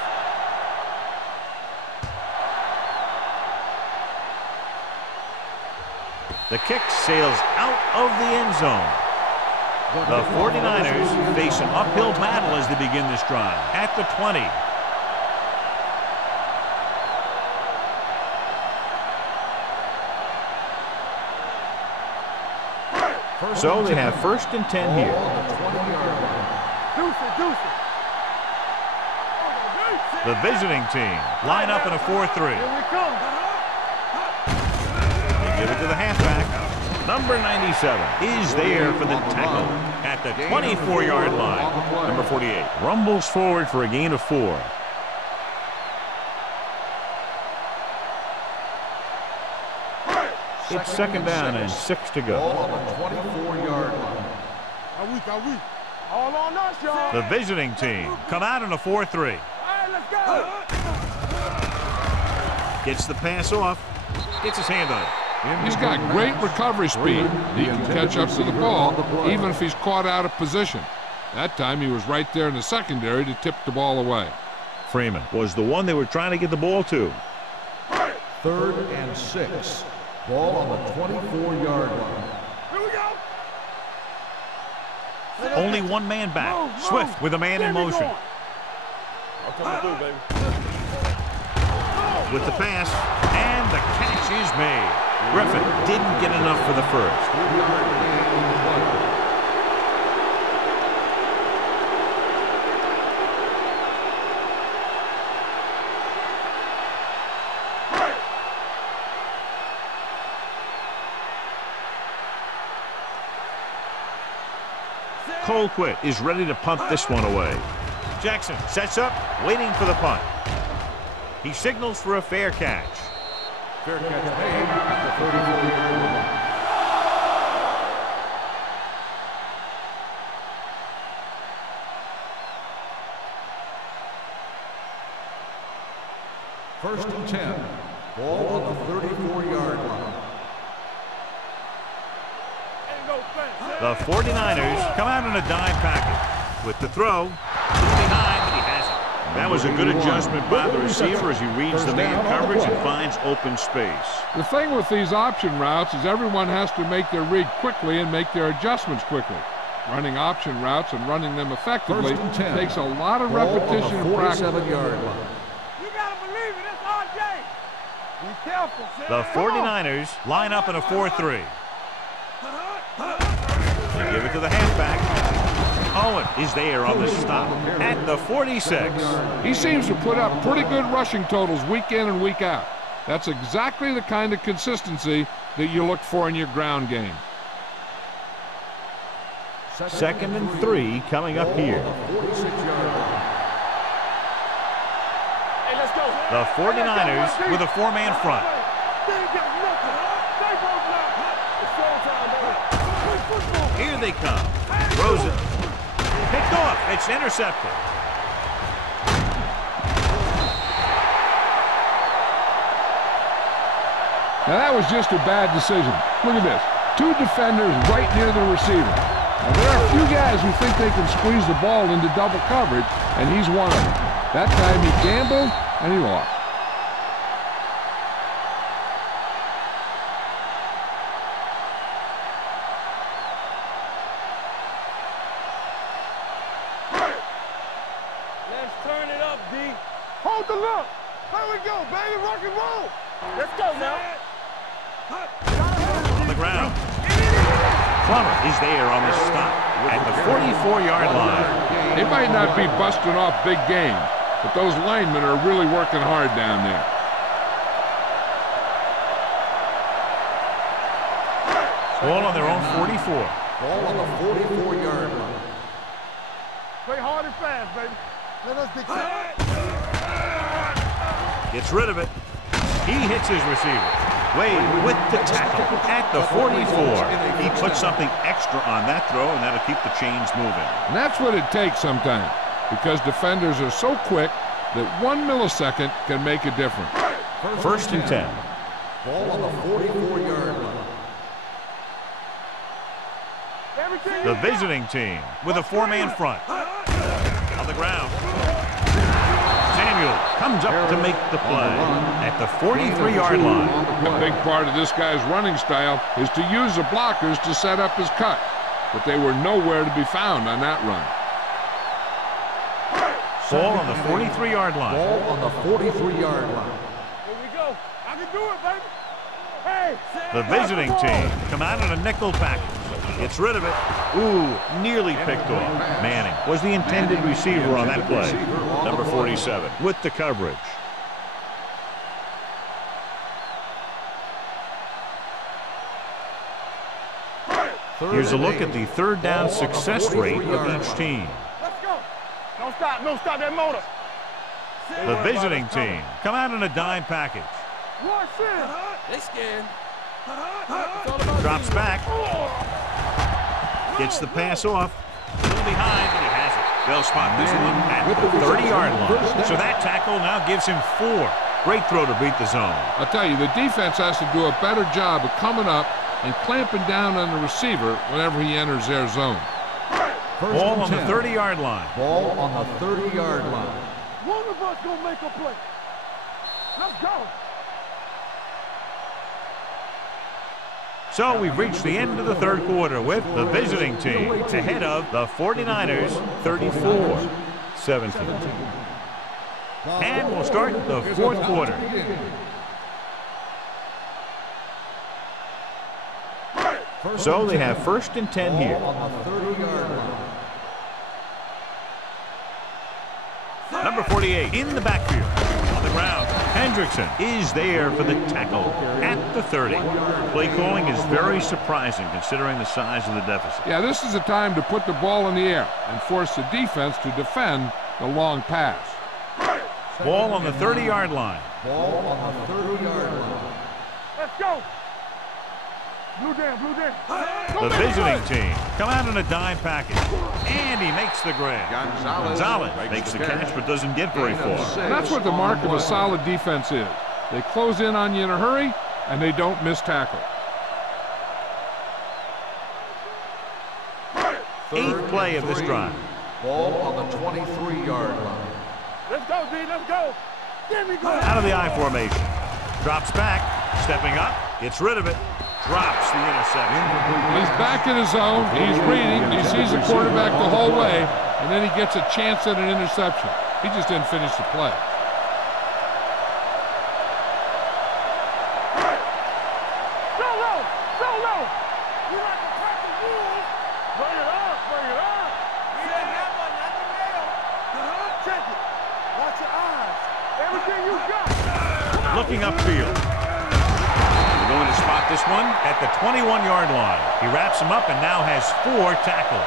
The kick sails out of the end zone. The 49ers face an uphill battle as they begin this drive at the 20. So they have 1st and 10 here. The visiting team line up in a 4-3. They give it to the halfback. Number 97 is there for the tackle at the 24-yard line. Number 48 rumbles forward for a gain of 4. It's 2nd down and 6 to go. Ball on the 24-yard line. All on us, y'all. The visiting team come out in a 4-3. All right, let's go. Gets the pass off. Gets his hand on it. He's got great recovery speed. He can catch up to the ball even if he's caught out of position. That time he was right there in the secondary to tip the ball away. Freeman was the one they were trying to get the ball to. 3rd and 6. Ball on the 24-yard line. Here we go. Only one man back. Swift with a man in motion. I'll come through, baby. With the pass, and the catch is made. Griffin didn't get enough for the first. Colquitt is ready to punt this one away. Jackson sets up, waiting for the punt. He signals for a fair catch. Fair catch made at the 34-yard line. First and 10. Ball on the 34-yard line. The 49ers come out in a dime package. With the throw, behind, and he has it. That was a good adjustment by the receiver as he reads the man coverage and finds open space. The thing with these option routes is everyone has to make their read quickly and make their adjustments quickly. Running option routes and running them effectively takes a lot of repetition and practice. 47-yard line. You gotta believe it. It's RJ. Be careful, Sam. The 49ers line up in a 4-3. They give it to the halfback. Owen is there on the stop at the 46. He seems to put up pretty good rushing totals week in and week out. That's exactly the kind of consistency that you look for in your ground game. 2nd and 3 coming up here. Hey, let's go. The 49ers with a 4-man front. Here they come. Throws it. Picked off. It's intercepted. Now that was just a bad decision. Look at this. 2 defenders right near the receiver. Now there are a few guys who think they can squeeze the ball into double coverage, and he's one of them. That time he gambled, and he lost. Let's turn it up, D. Hold the look. There we go, baby. Rock and roll. Let's go now. On the ground. Plummer is there on the stop at the 44-yard line. They might not be busting off big game, but those linemen are really working hard down there. Ball on their own 44. Ball on the 44-yard line. Play hard and fast, baby. Let us dictate. Gets rid of it. He hits his receiver. Wade with the tackle at the 44. He puts something extra on that throw, and that'll keep the chains moving. And that's what it takes sometimes, because defenders are so quick that 1 millisecond can make a difference. First and 10. Ball on the 44-yard line. The visiting team with a 4-man front. On the ground. Samuel comes up to make the play at the 43-yard line. A big part of this guy's running style is to use the blockers to set up his cut, but they were nowhere to be found on that run. Ball on the 43-yard line. Ball on the 43-yard line. Here we go. I can do it, baby. Hey. The visiting team come out in a nickel package. Gets rid of it. Ooh, nearly picked off. Manning was the intended receiver on that play. Number 47 with the coverage. Here's a look at the third down success rate of each team. Let's go. Don't stop. Don't stop that motor. The visiting team come out in a dime package. One sin. They scared. Drops back. Gets the pass off. A little behind, but he has it. They'll spot this one at the 30-yard line. So that tackle now gives him 4. Great throw to beat the zone. I'll tell you, the defense has to do a better job of coming up and clamping down on the receiver whenever he enters their zone. Ball on the 30-yard line. Ball on the 30-yard line. One of us gonna make a play. Let's go. So we've reached the end of the third quarter with the visiting team ahead of the 49ers 34-17. And we'll start the fourth quarter. So they have first and 10 here. On the 30-yard line. Number 48 in the backfield. On the ground. Hendrickson is there for the tackle at the 30. Play calling is very surprising considering the size of the deficit. Yeah, this is the time to put the ball in the air and force the defense to defend the long pass. Ball on the 30-yard line. Ball on the 30-yard line. Let's go. Blue down, blue down. The visiting team come out in a dime package, and he makes the grab. Gonzalez makes the catch but doesn't get very far. And that's what the mark of a solid defense is. They close in on you in a hurry, and they don't miss tackle. 8th play of this drive. Ball on the 23-yard line. Let's go, D, let's go. Give me go. Out of the I formation. Drops back, stepping up, gets rid of it, drops the interception. He's back in his zone, he's reading, he sees the quarterback the whole way, and then he gets a chance at an interception. He just didn't finish the play. Go low, go low. You like to crack the rules. Bring it up, bring it up. Yeah, that one, not the nail. Check it. Watch your eyes. Everything you got. Looking upfield. They're going to spot this one at the 21-yard line. He wraps him up and now has 4 tackles.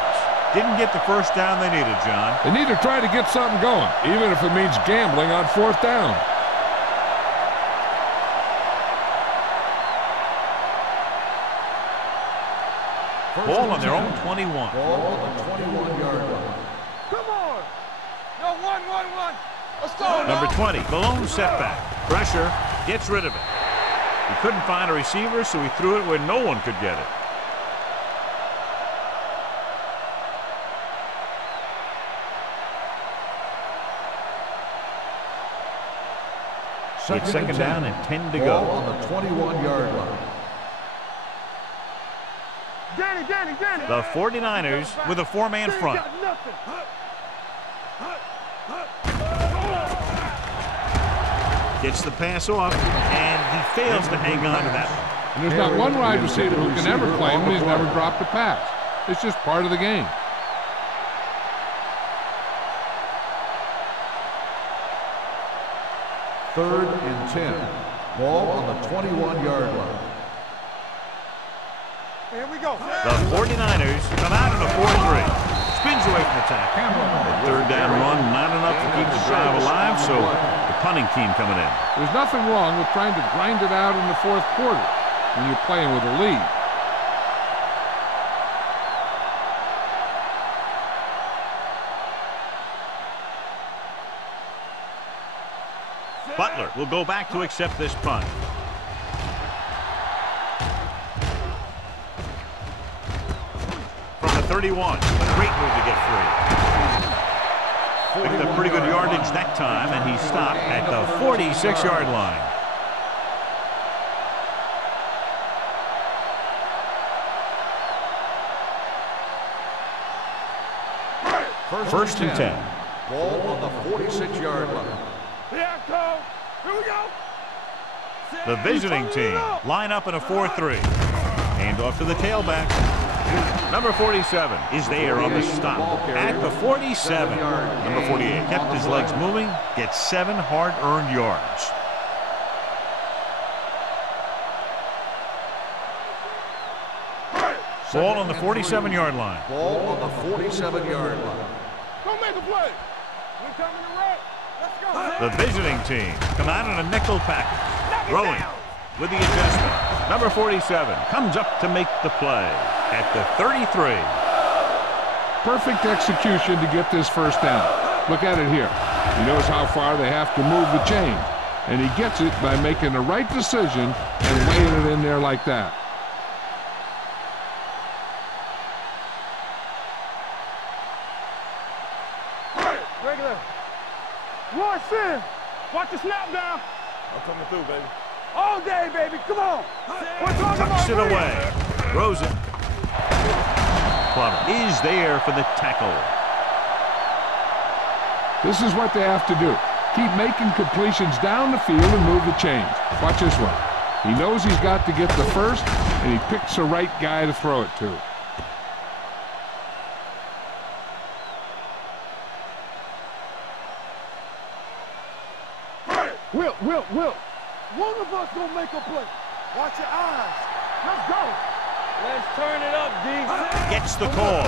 Didn't get the first down they needed, John. They need to try to get something going, even if it means gambling on 4th down. Ball on their own 21. Ball on the 21-yard line. Come on. No, one. Let's go. Number 20, Malone setback. Pressure, gets rid of it. He couldn't find a receiver, so he threw it where no one could get it. It's second down and 10 to go. Ball on the 21-yard line. Danny. The 49ers with a 4-man front. Got nothing. Gets the pass off, and he fails to hang on to that one. And there's not one wide receiver who can ever claim he's never dropped a pass. It's just part of the game. Third and 10. Ball on the 21-yard line. Here we go. The 49ers come out in a 4-3. Spins away from the tackle. The third down run, not enough to keep the drive alive, so the punting team coming in. There's nothing wrong with trying to grind it out in the 4th quarter when you're playing with a lead. Butler will go back to accept this punt. From the 31, a great move to get free. Picked up pretty good yardage that time, and he stopped at the 46-yard line. First and 10. Ball on the 46-yard line. Here I come. Here we go. The visiting team line up in a 4-3. Hand off to the tailback. Number 47 is there on the stop at the 47. Number 48 kept his legs moving, gets 7 hard-earned yards. Ball on the 47-yard line. Ball on the 47-yard line. Don't make a play. We coming to wreck. Let's go. The visiting team come out in a nickel package. Throwing with the adjustment. Number 47 comes up to make the play at the 33. Perfect execution to get this first down. Look at it here. He knows how far they have to move the chain, and he gets it by making the right decision and laying it in there like that. Regular. Roy Sin. Watch the snap down. I'm coming through, baby. All day, baby. Come on. We're talking Tucks it about away. Throws it. Plummer is there for the tackle. This is what they have to do. Keep making completions down the field and move the chains. Watch this one. He knows he's got to get the first, and he picks the right guy to throw it to. Will. One of us gonna make a play. Watch your eyes. Let's go. Let's turn it up, D. Gets the call.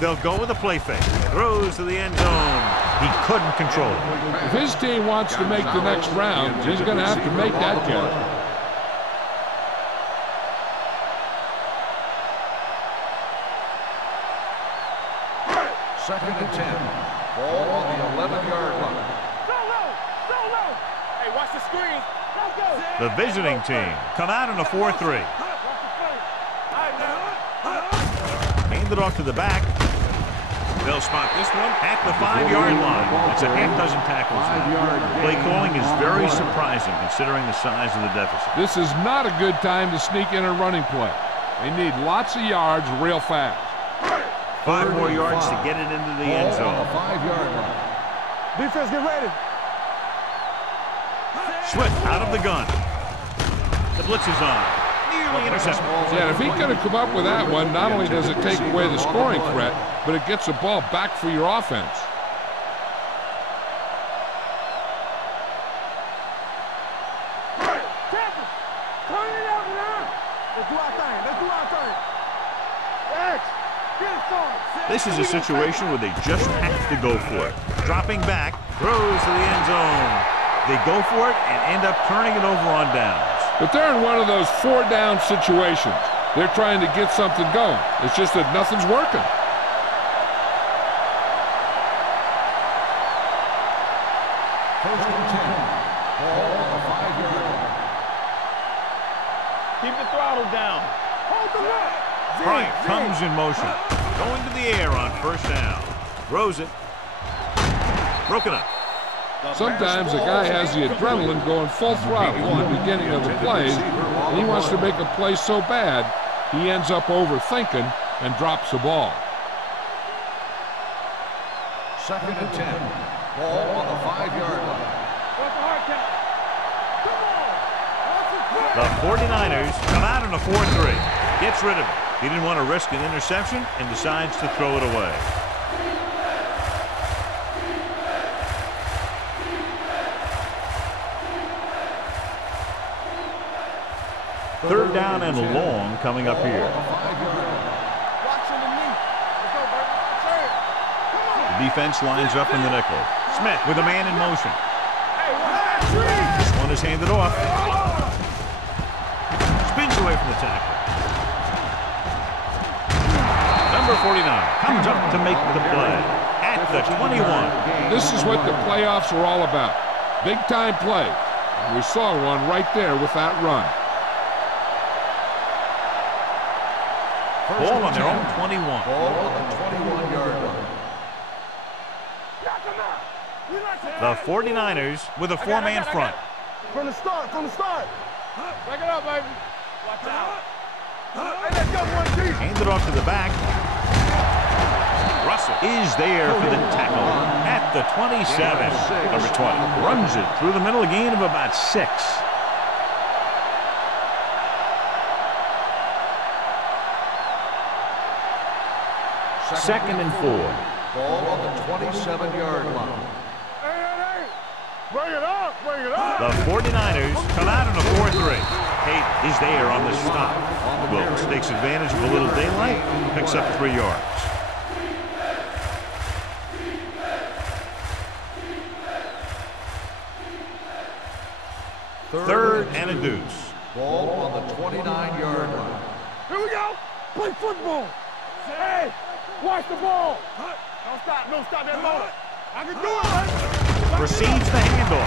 They'll go with a play fake. Throws to the end zone. He couldn't control it. If his team wants to make the next round, he's going to have to make that catch. Second and 10. Ball on the 11-yard line. So low. Hey, watch the screen. Let's go. The visiting team come out in a 4-3. Hand it off to the back. They'll spot this one at the 5-yard line. It's a half dozen tackles now. Play calling is very surprising considering the size of the deficit. This is not a good time to sneak in a running play. They need lots of yards real fast. 5 more yards to get it into the end zone. 5-yard line. Defense, get ready. Swift out of the gun. The blitz is on. Nearly intercepted. Yeah, if he could have come up with that one, not only does it take away the scoring threat, but it gets the ball back for your offense. Turn it up now. Let's do our thing. X, get it started. This is a situation where they just have to go for it. Dropping back, throws to the end zone. They go for it and end up turning it over on downs. But they're in one of those 4-down situations. They're trying to get something going. It's just that nothing's working. First and 10. Ball on the 5-yard line. Keep the throttle down. Hold the lock. Bryant comes in motion. Going to the air on first down. Throws it. Broken up. Sometimes a guy has the adrenaline going full throttle in the beginning of the plays, and he wants to make a play so bad, he ends up overthinking and drops the ball. Second and 10. Ball on the 5-yard line. What's the hard count? Come on. The 49ers come out in a 4-3. Gets rid of it. He didn't want to risk an interception and decides to throw it away. Third down and long coming up here. The defense lines up in the nickel. Smith with a man in motion. This one is handed off. Spins away from the tackle. Number 49 comes up to make the play at the 21. This is what the playoffs are all about. Big-time play. We saw one right there with that run. Ball on their own 21. Ball on the 21-yard line. The 49ers with a 4-man front. From the start. Break it up, baby. Watch out. Hey, let's go, 1-2. Hand it off to the back. Russell is there for the tackle at the 27. Number 20 runs it through the middle, a gain of about 6. Second and 4. Ball on the 27-yard line. Hey. Bring it up. The 49ers come out in a 4-3. Tate is there on the stop. Wilkes takes advantage of a little daylight, picks up 3 yards. Third and a deuce. Ball on the 29-yard line. Here we go. Play football. Hey, watch the ball. Don't stop that motor. I can do it, man. Proceeds the handoff.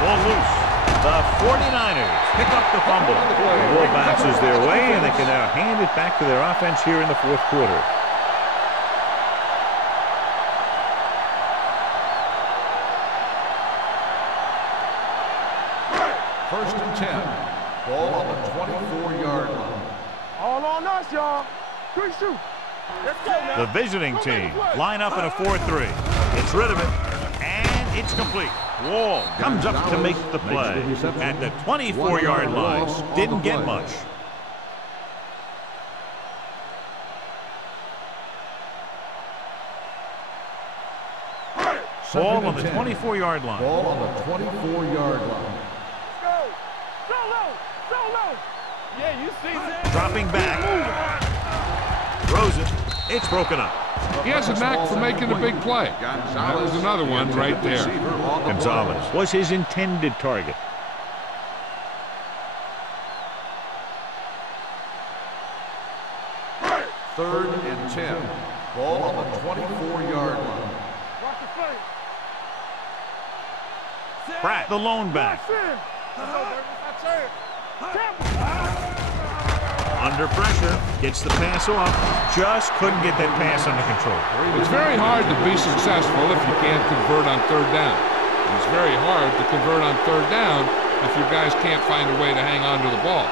Ball loose. The 49ers pick up the fumble. The ball bounces their way, and they can now hand it back to their offense here in the 4th quarter. First and 10. Ball on the 24-yard line. All on us, y'all. Quick shoot. Let's go now. The visiting team line up in a 4-3. It's rid of it, and it's complete. Wall comes up to make the play at the 24-yard line. Didn't get much. Ball on the 24-yard line. Ball on the 24-yard line. Let's go. Solo. Solo. Yeah, you see that? Dropping back. Throws it. It's broken up. He has a knack for making a big play. That was another one right there. Gonzalez was his intended target. Third and 10. Ball on the 24-yard line. Watch the play. Pratt, the lone back. Under pressure, gets the pass off. Just couldn't get that pass under control. It's very hard to be successful if you can't convert on third down. It's very hard to convert on third down if your guys can't find a way to hang on to the ball.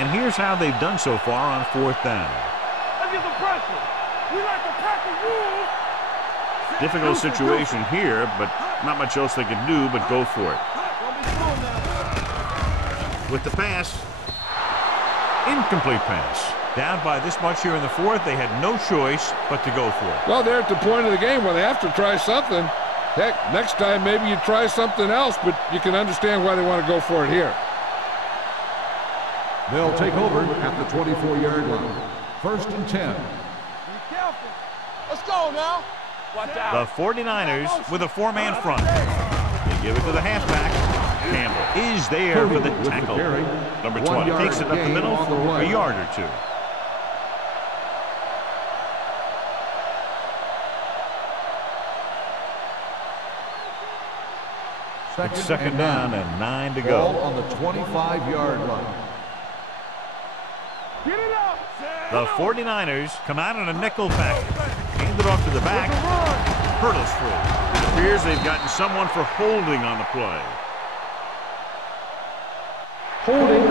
And here's how they've done so far on fourth down. Let's get some pressure. We like to pack the rules. Difficult situation here, but not much else they can do but go for it. With the pass. Incomplete pass. Down by this much here in the fourth, they had no choice but to go for it. Well, they're at the point of the game where they have to try something. Heck, next time maybe you try something else, but you can understand why they want to go for it here. They'll take over at the 24-yard line. First and 10. Be careful. Let's go now. Watch out. The 49ers with a four-man front. They give it to the halfback. Campbell is there for the tackle. Number 20 takes it up the middle for a yard or two. It's second down and 9 to go. Ball on the 25-yard line. Get it up. The 49ers come out in a nickel package. Hand it off to the back. Hurdles free. It appears they've gotten someone for holding on the play. Holding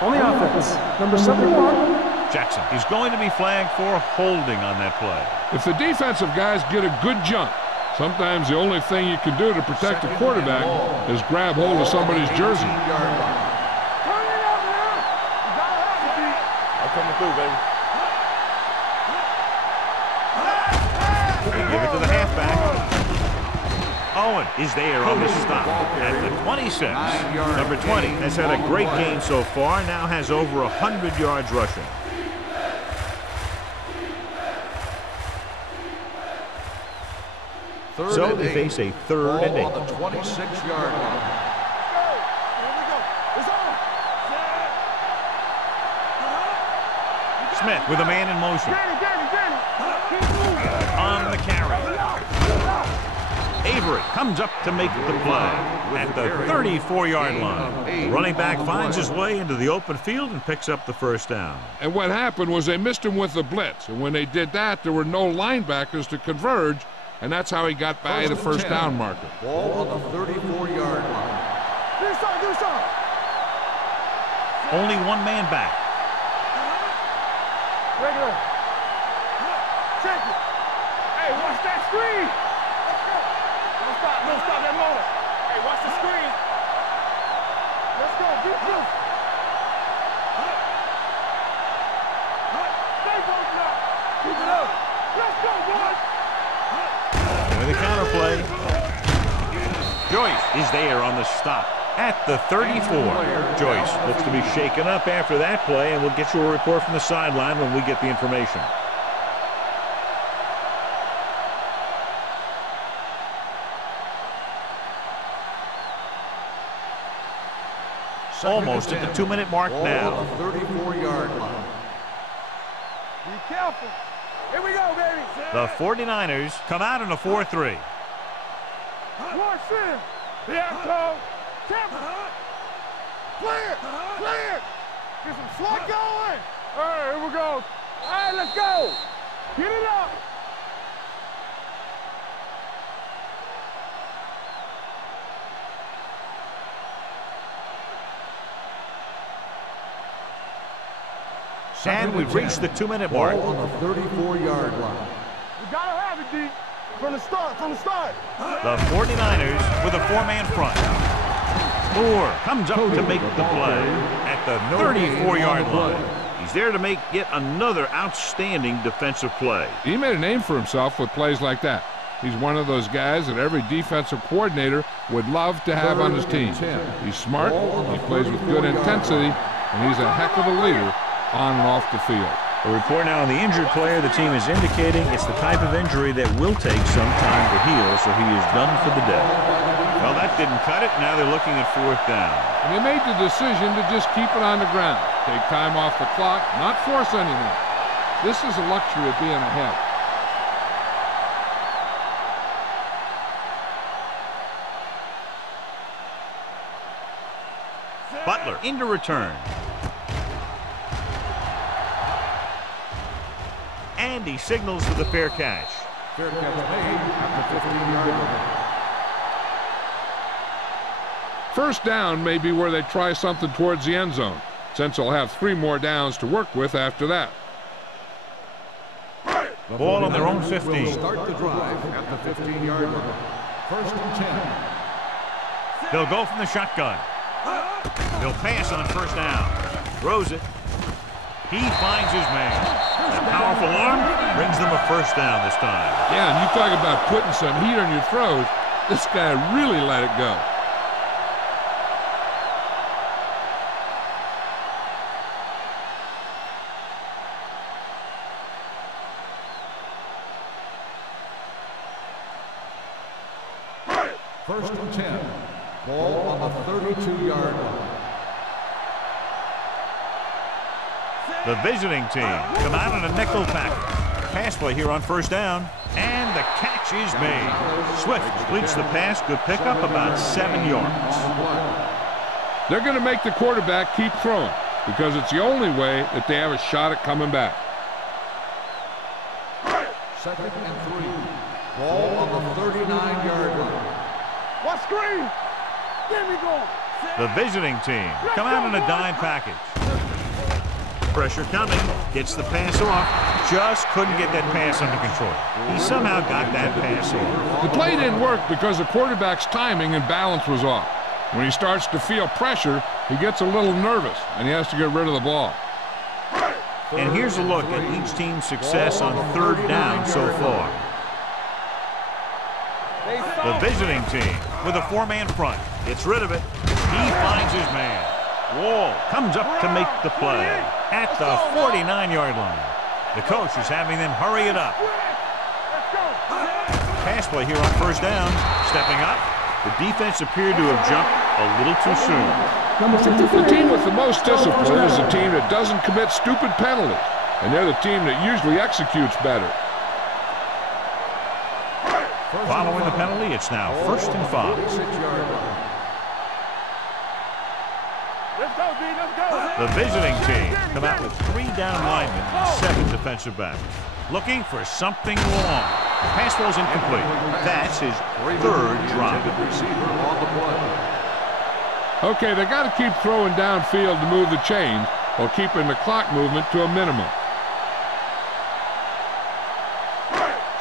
on the offense. Number 71. Jackson is going to be flagged for holding on that play. If the defensive guys get a good jump, sometimes the only thing you can do to protect the quarterback is grab hold of somebody's jersey. Turn it up now. You gotta have it, D. I'm coming through, baby. They give it to the halfback. Owen is there on the stop at the 26. Number 20 has had a great game so far, now has over 100 yards rushing. So they face a third and 8. On the 26-yard line. Here we go. It's on. Smith with a man in motion. Danny. Keep moving. On the carry. Avery comes up to make the play at the 34-yard line. The running back finds his way into the open field and picks up the first down. And what happened was they missed him with the blitz. And when they did that, there were no linebackers to converge. And that's how he got by the first down marker. Ball on the 34-yard line. Do something. Only one man back. Regular. Check it. Hey, watch that screen. Don't stop that motor. Hey, watch the screen. Let's go. Beat this. Stay both now. Keep it up. Let's go, boys. With a counter play. Joyce is there on the stop at the 34. Joyce looks to be shaken up after that play, and we'll get you a report from the sideline when we get the information. Almost at the 2-minute mark now. Ball on the 34-yard line. Be careful. Here we go, baby. The 49ers come out in a 4-3. Watch this. Yeah, go. Tampa. Clear. Get some slot going. All right, here we go. All right, let's go. Get it up. And we've reached the 2-minute mark. Ball on the 34-yard line. We gotta have it, D. From the start. The 49ers with a four-man front. Moore comes up to make the play at the 34-yard line. He's there to make yet another outstanding defensive play. He made a name for himself with plays like that. He's one of those guys that every defensive coordinator would love to have on his team. He's smart, he plays with good intensity, and he's a heck of a leader on and off the field. A report now on the injured player. The team is indicating it's the type of injury that will take some time to heal, so he is done for the day. Well, that didn't cut it. Now they're looking at 4th down. And they made the decision to just keep it on the ground. Take time off the clock, not force anything. This is a luxury of being ahead. Butler into return. And he signals for the fair catch. Fair catch made at the 15-yard line. First down may be where they try something towards the end zone, since they'll have 3 more downs to work with after that. Ball on their own 15. Will start the drive at the 15-yard line. 1st and 10. They'll go from the shotgun. They'll pass on 1st down. Throws it. He finds his man. That powerful arm brings them a 1st down this time. Yeah, and you talk about putting some heat on your throws. This guy really let it go. First and 10. Ball on the 32-yard line. The visiting team come out in a nickel package. Pass play here on 1st down. And the catch is made. Swift completes the pass. Good pickup, about 7 yards. They're going to make the quarterback keep throwing because it's the only way that they have a shot at coming back. 2nd and 3. Ball on the 39-yard line. What screen? Get me going. The visiting team come out in a dime package. Pressure coming. Gets the pass off. Just couldn't get that pass under control. He somehow got that pass off. The play didn't work because the quarterback's timing and balance was off. When he starts to feel pressure, he gets a little nervous, and he has to get rid of the ball. And here's a look at each team's success on 3rd down so far. The visiting team with a 4-man front. Gets rid of it. He finds his man. Wall comes up to make the play at the 49-yard line. The coach is having them hurry it up. Pass play here on 1st down. Stepping up. The defense appeared to have jumped a little too soon. The team with the most discipline is the team that doesn't commit stupid penalties, and they're the team that usually executes better. Following the penalty, it's now 1st and 5. Let's go, D. Let's go. The visiting team come out with 3 down linemen and 7 defensive backs. Looking for something long. Pass ball's incomplete. That's his 3rd drop. Okay, they got to keep throwing downfield to move the chains while keeping the clock movement to a minimum.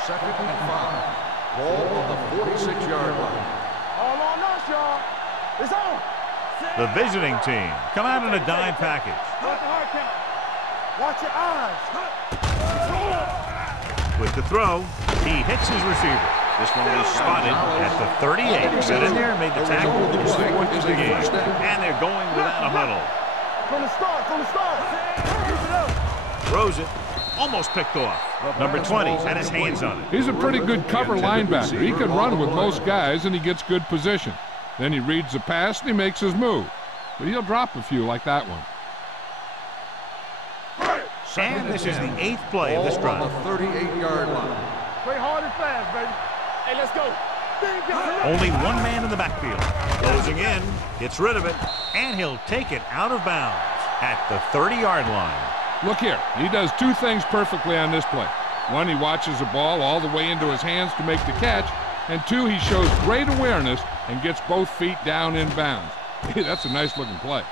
2nd and 5. Ball on the 46-yard line. All on us, y'all. It's on. The visiting team come out in a dime package. Watch the hard count. Watch your eyes. With the throw, he hits his receiver. This one is spotted at the 38. Got in there and made the tackle. His 4th of the game. And they're going without a huddle. From the start. Use it up. Throws it. Almost picked off. Number 20 had his hands on it. He's a pretty good cover linebacker. He can run with most guys, and he gets good position. Then he reads the pass, and he makes his move. But he'll drop a few like that one. And this is the 8th play of this drive. On the 38-yard line. Play hard and fast, baby. Hey, let's go. Only 1 man in the backfield. Closing in, gets rid of it, and he'll take it out of bounds at the 30-yard line. Look here, he does 2 things perfectly on this play. 1, he watches the ball all the way into his hands to make the catch, and 2, he shows great awareness and gets both feet down in bounds. Hey, that's a nice-looking play.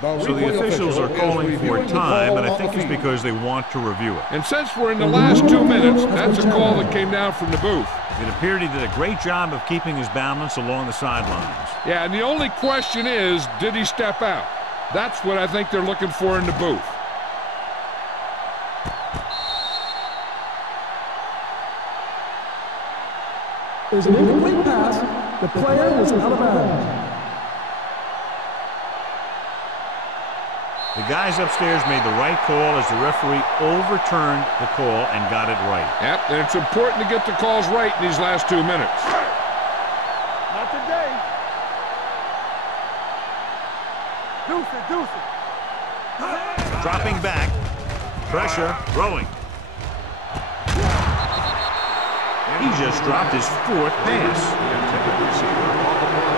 So the officials are calling for time, and I think it's because they want to review it. And since we're in the last 2 minutes, that's a call that came down from the booth. It appeared he did a great job of keeping his balance along the sidelines. Yeah, and the only question is, did he step out? That's what I think they're looking for in the booth. There's an incomplete pass. The player was out of bounds. The guys upstairs made the right call as the referee overturned the call and got it right. Yep, and it's important to get the calls right in these last 2 minutes. Not today. Deuce it, deuce it. Dropping back. Pressure. Throwing. He just dropped his 4th pass. The intended receiver on the play.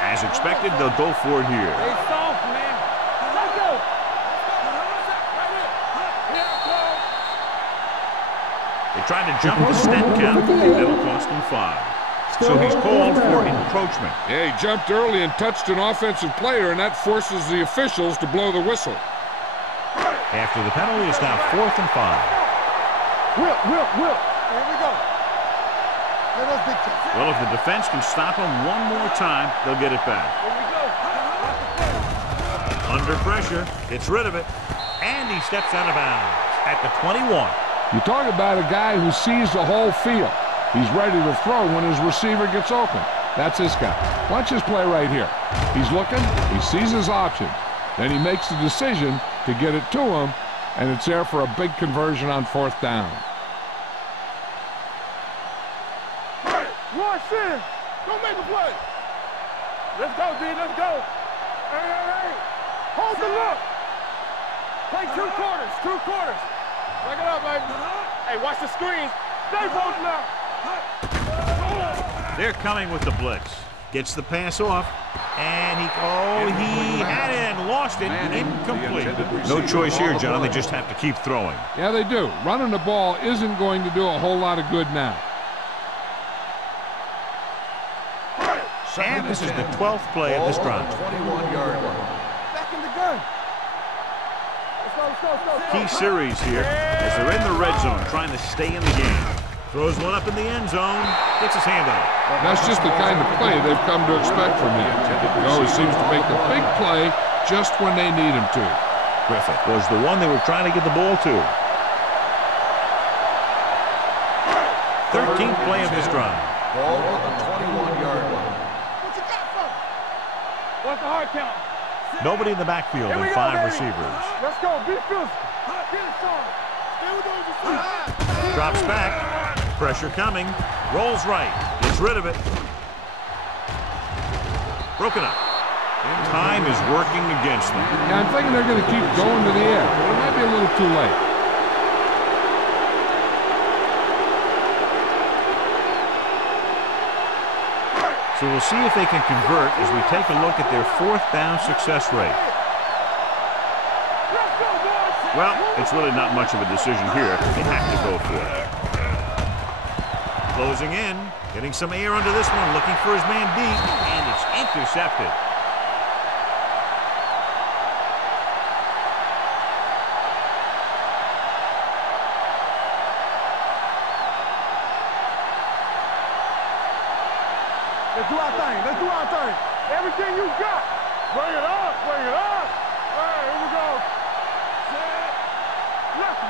As expected, they'll go for it here. Stay soft, man. Let's go. They tried to jump the snap count. That'll cost him 5. So he's called for encroachment. Yeah, he jumped early and touched an offensive player, and that forces the officials to blow the whistle. After the penalty, it's now 4th and 5. Whip. Here we go. Let us big time. Well, if the defense can stop him one more time, they'll get it back. Here we go. Under pressure, gets rid of it, and he steps out of bounds at the 21. You talk about a guy who sees the whole field. He's ready to throw when his receiver gets open. That's this guy. Watch his play right here. He's looking, he sees his options. Then he makes the decision to get it to him, and it's there for a big conversion on 4th down. Watch this. Don't make a play. Let's go, D. Let's go. Hey. Hold the look. Play 2 quarters. 2 quarters. Break it up, baby. Hey, watch the screen. Stay both now. They're coming with the blitz. Gets the pass off, and he had it and lost it. Incomplete. No choice here, John. They just have to keep throwing. Yeah, they do. Running the ball isn't going to do a whole lot of good now. And this is the 12th play of this drive. 21-yard line. Back in the gun. Let's go. Key series here as they're in the red zone trying to stay in the game. Throws one up in the end zone. Gets his hand on it. That's just the kind of play they've come to expect from him. He always seems to make the big play just when they need him to. Griffith was the one they were trying to get the ball to. 13th play of this drive. Ball on the 21-yard line. What you got for me? What's the hard count? Nobody in the backfield and 5 receivers. Let's go. Be physical. Get it started. Stay with those receivers. Drops back. Pressure coming. Rolls right. Gets rid of it. Broken up. Time is working against them. Yeah, I'm thinking they're going to keep going to the air. It might be a little too late. So we'll see if they can convert as we take a look at their 4th down success rate. Well, it's really not much of a decision here. They have to go for it. Closing in, getting some air under this one, looking for his man B, and it's intercepted. Let's do our thing. Let's do our thing. Everything you got. Bring it up. Bring it up. All right, here we go. Set. Left.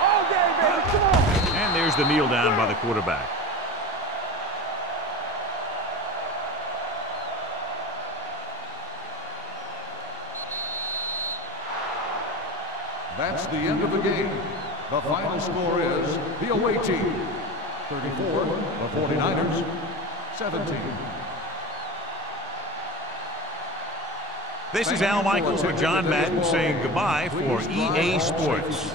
All day, baby. Come on. And there's the kneel down by the quarterback. That's the end of the game. The final score is the away team 34, the 49ers 17. This is Al Michaels with John Madden saying goodbye for EA Sports.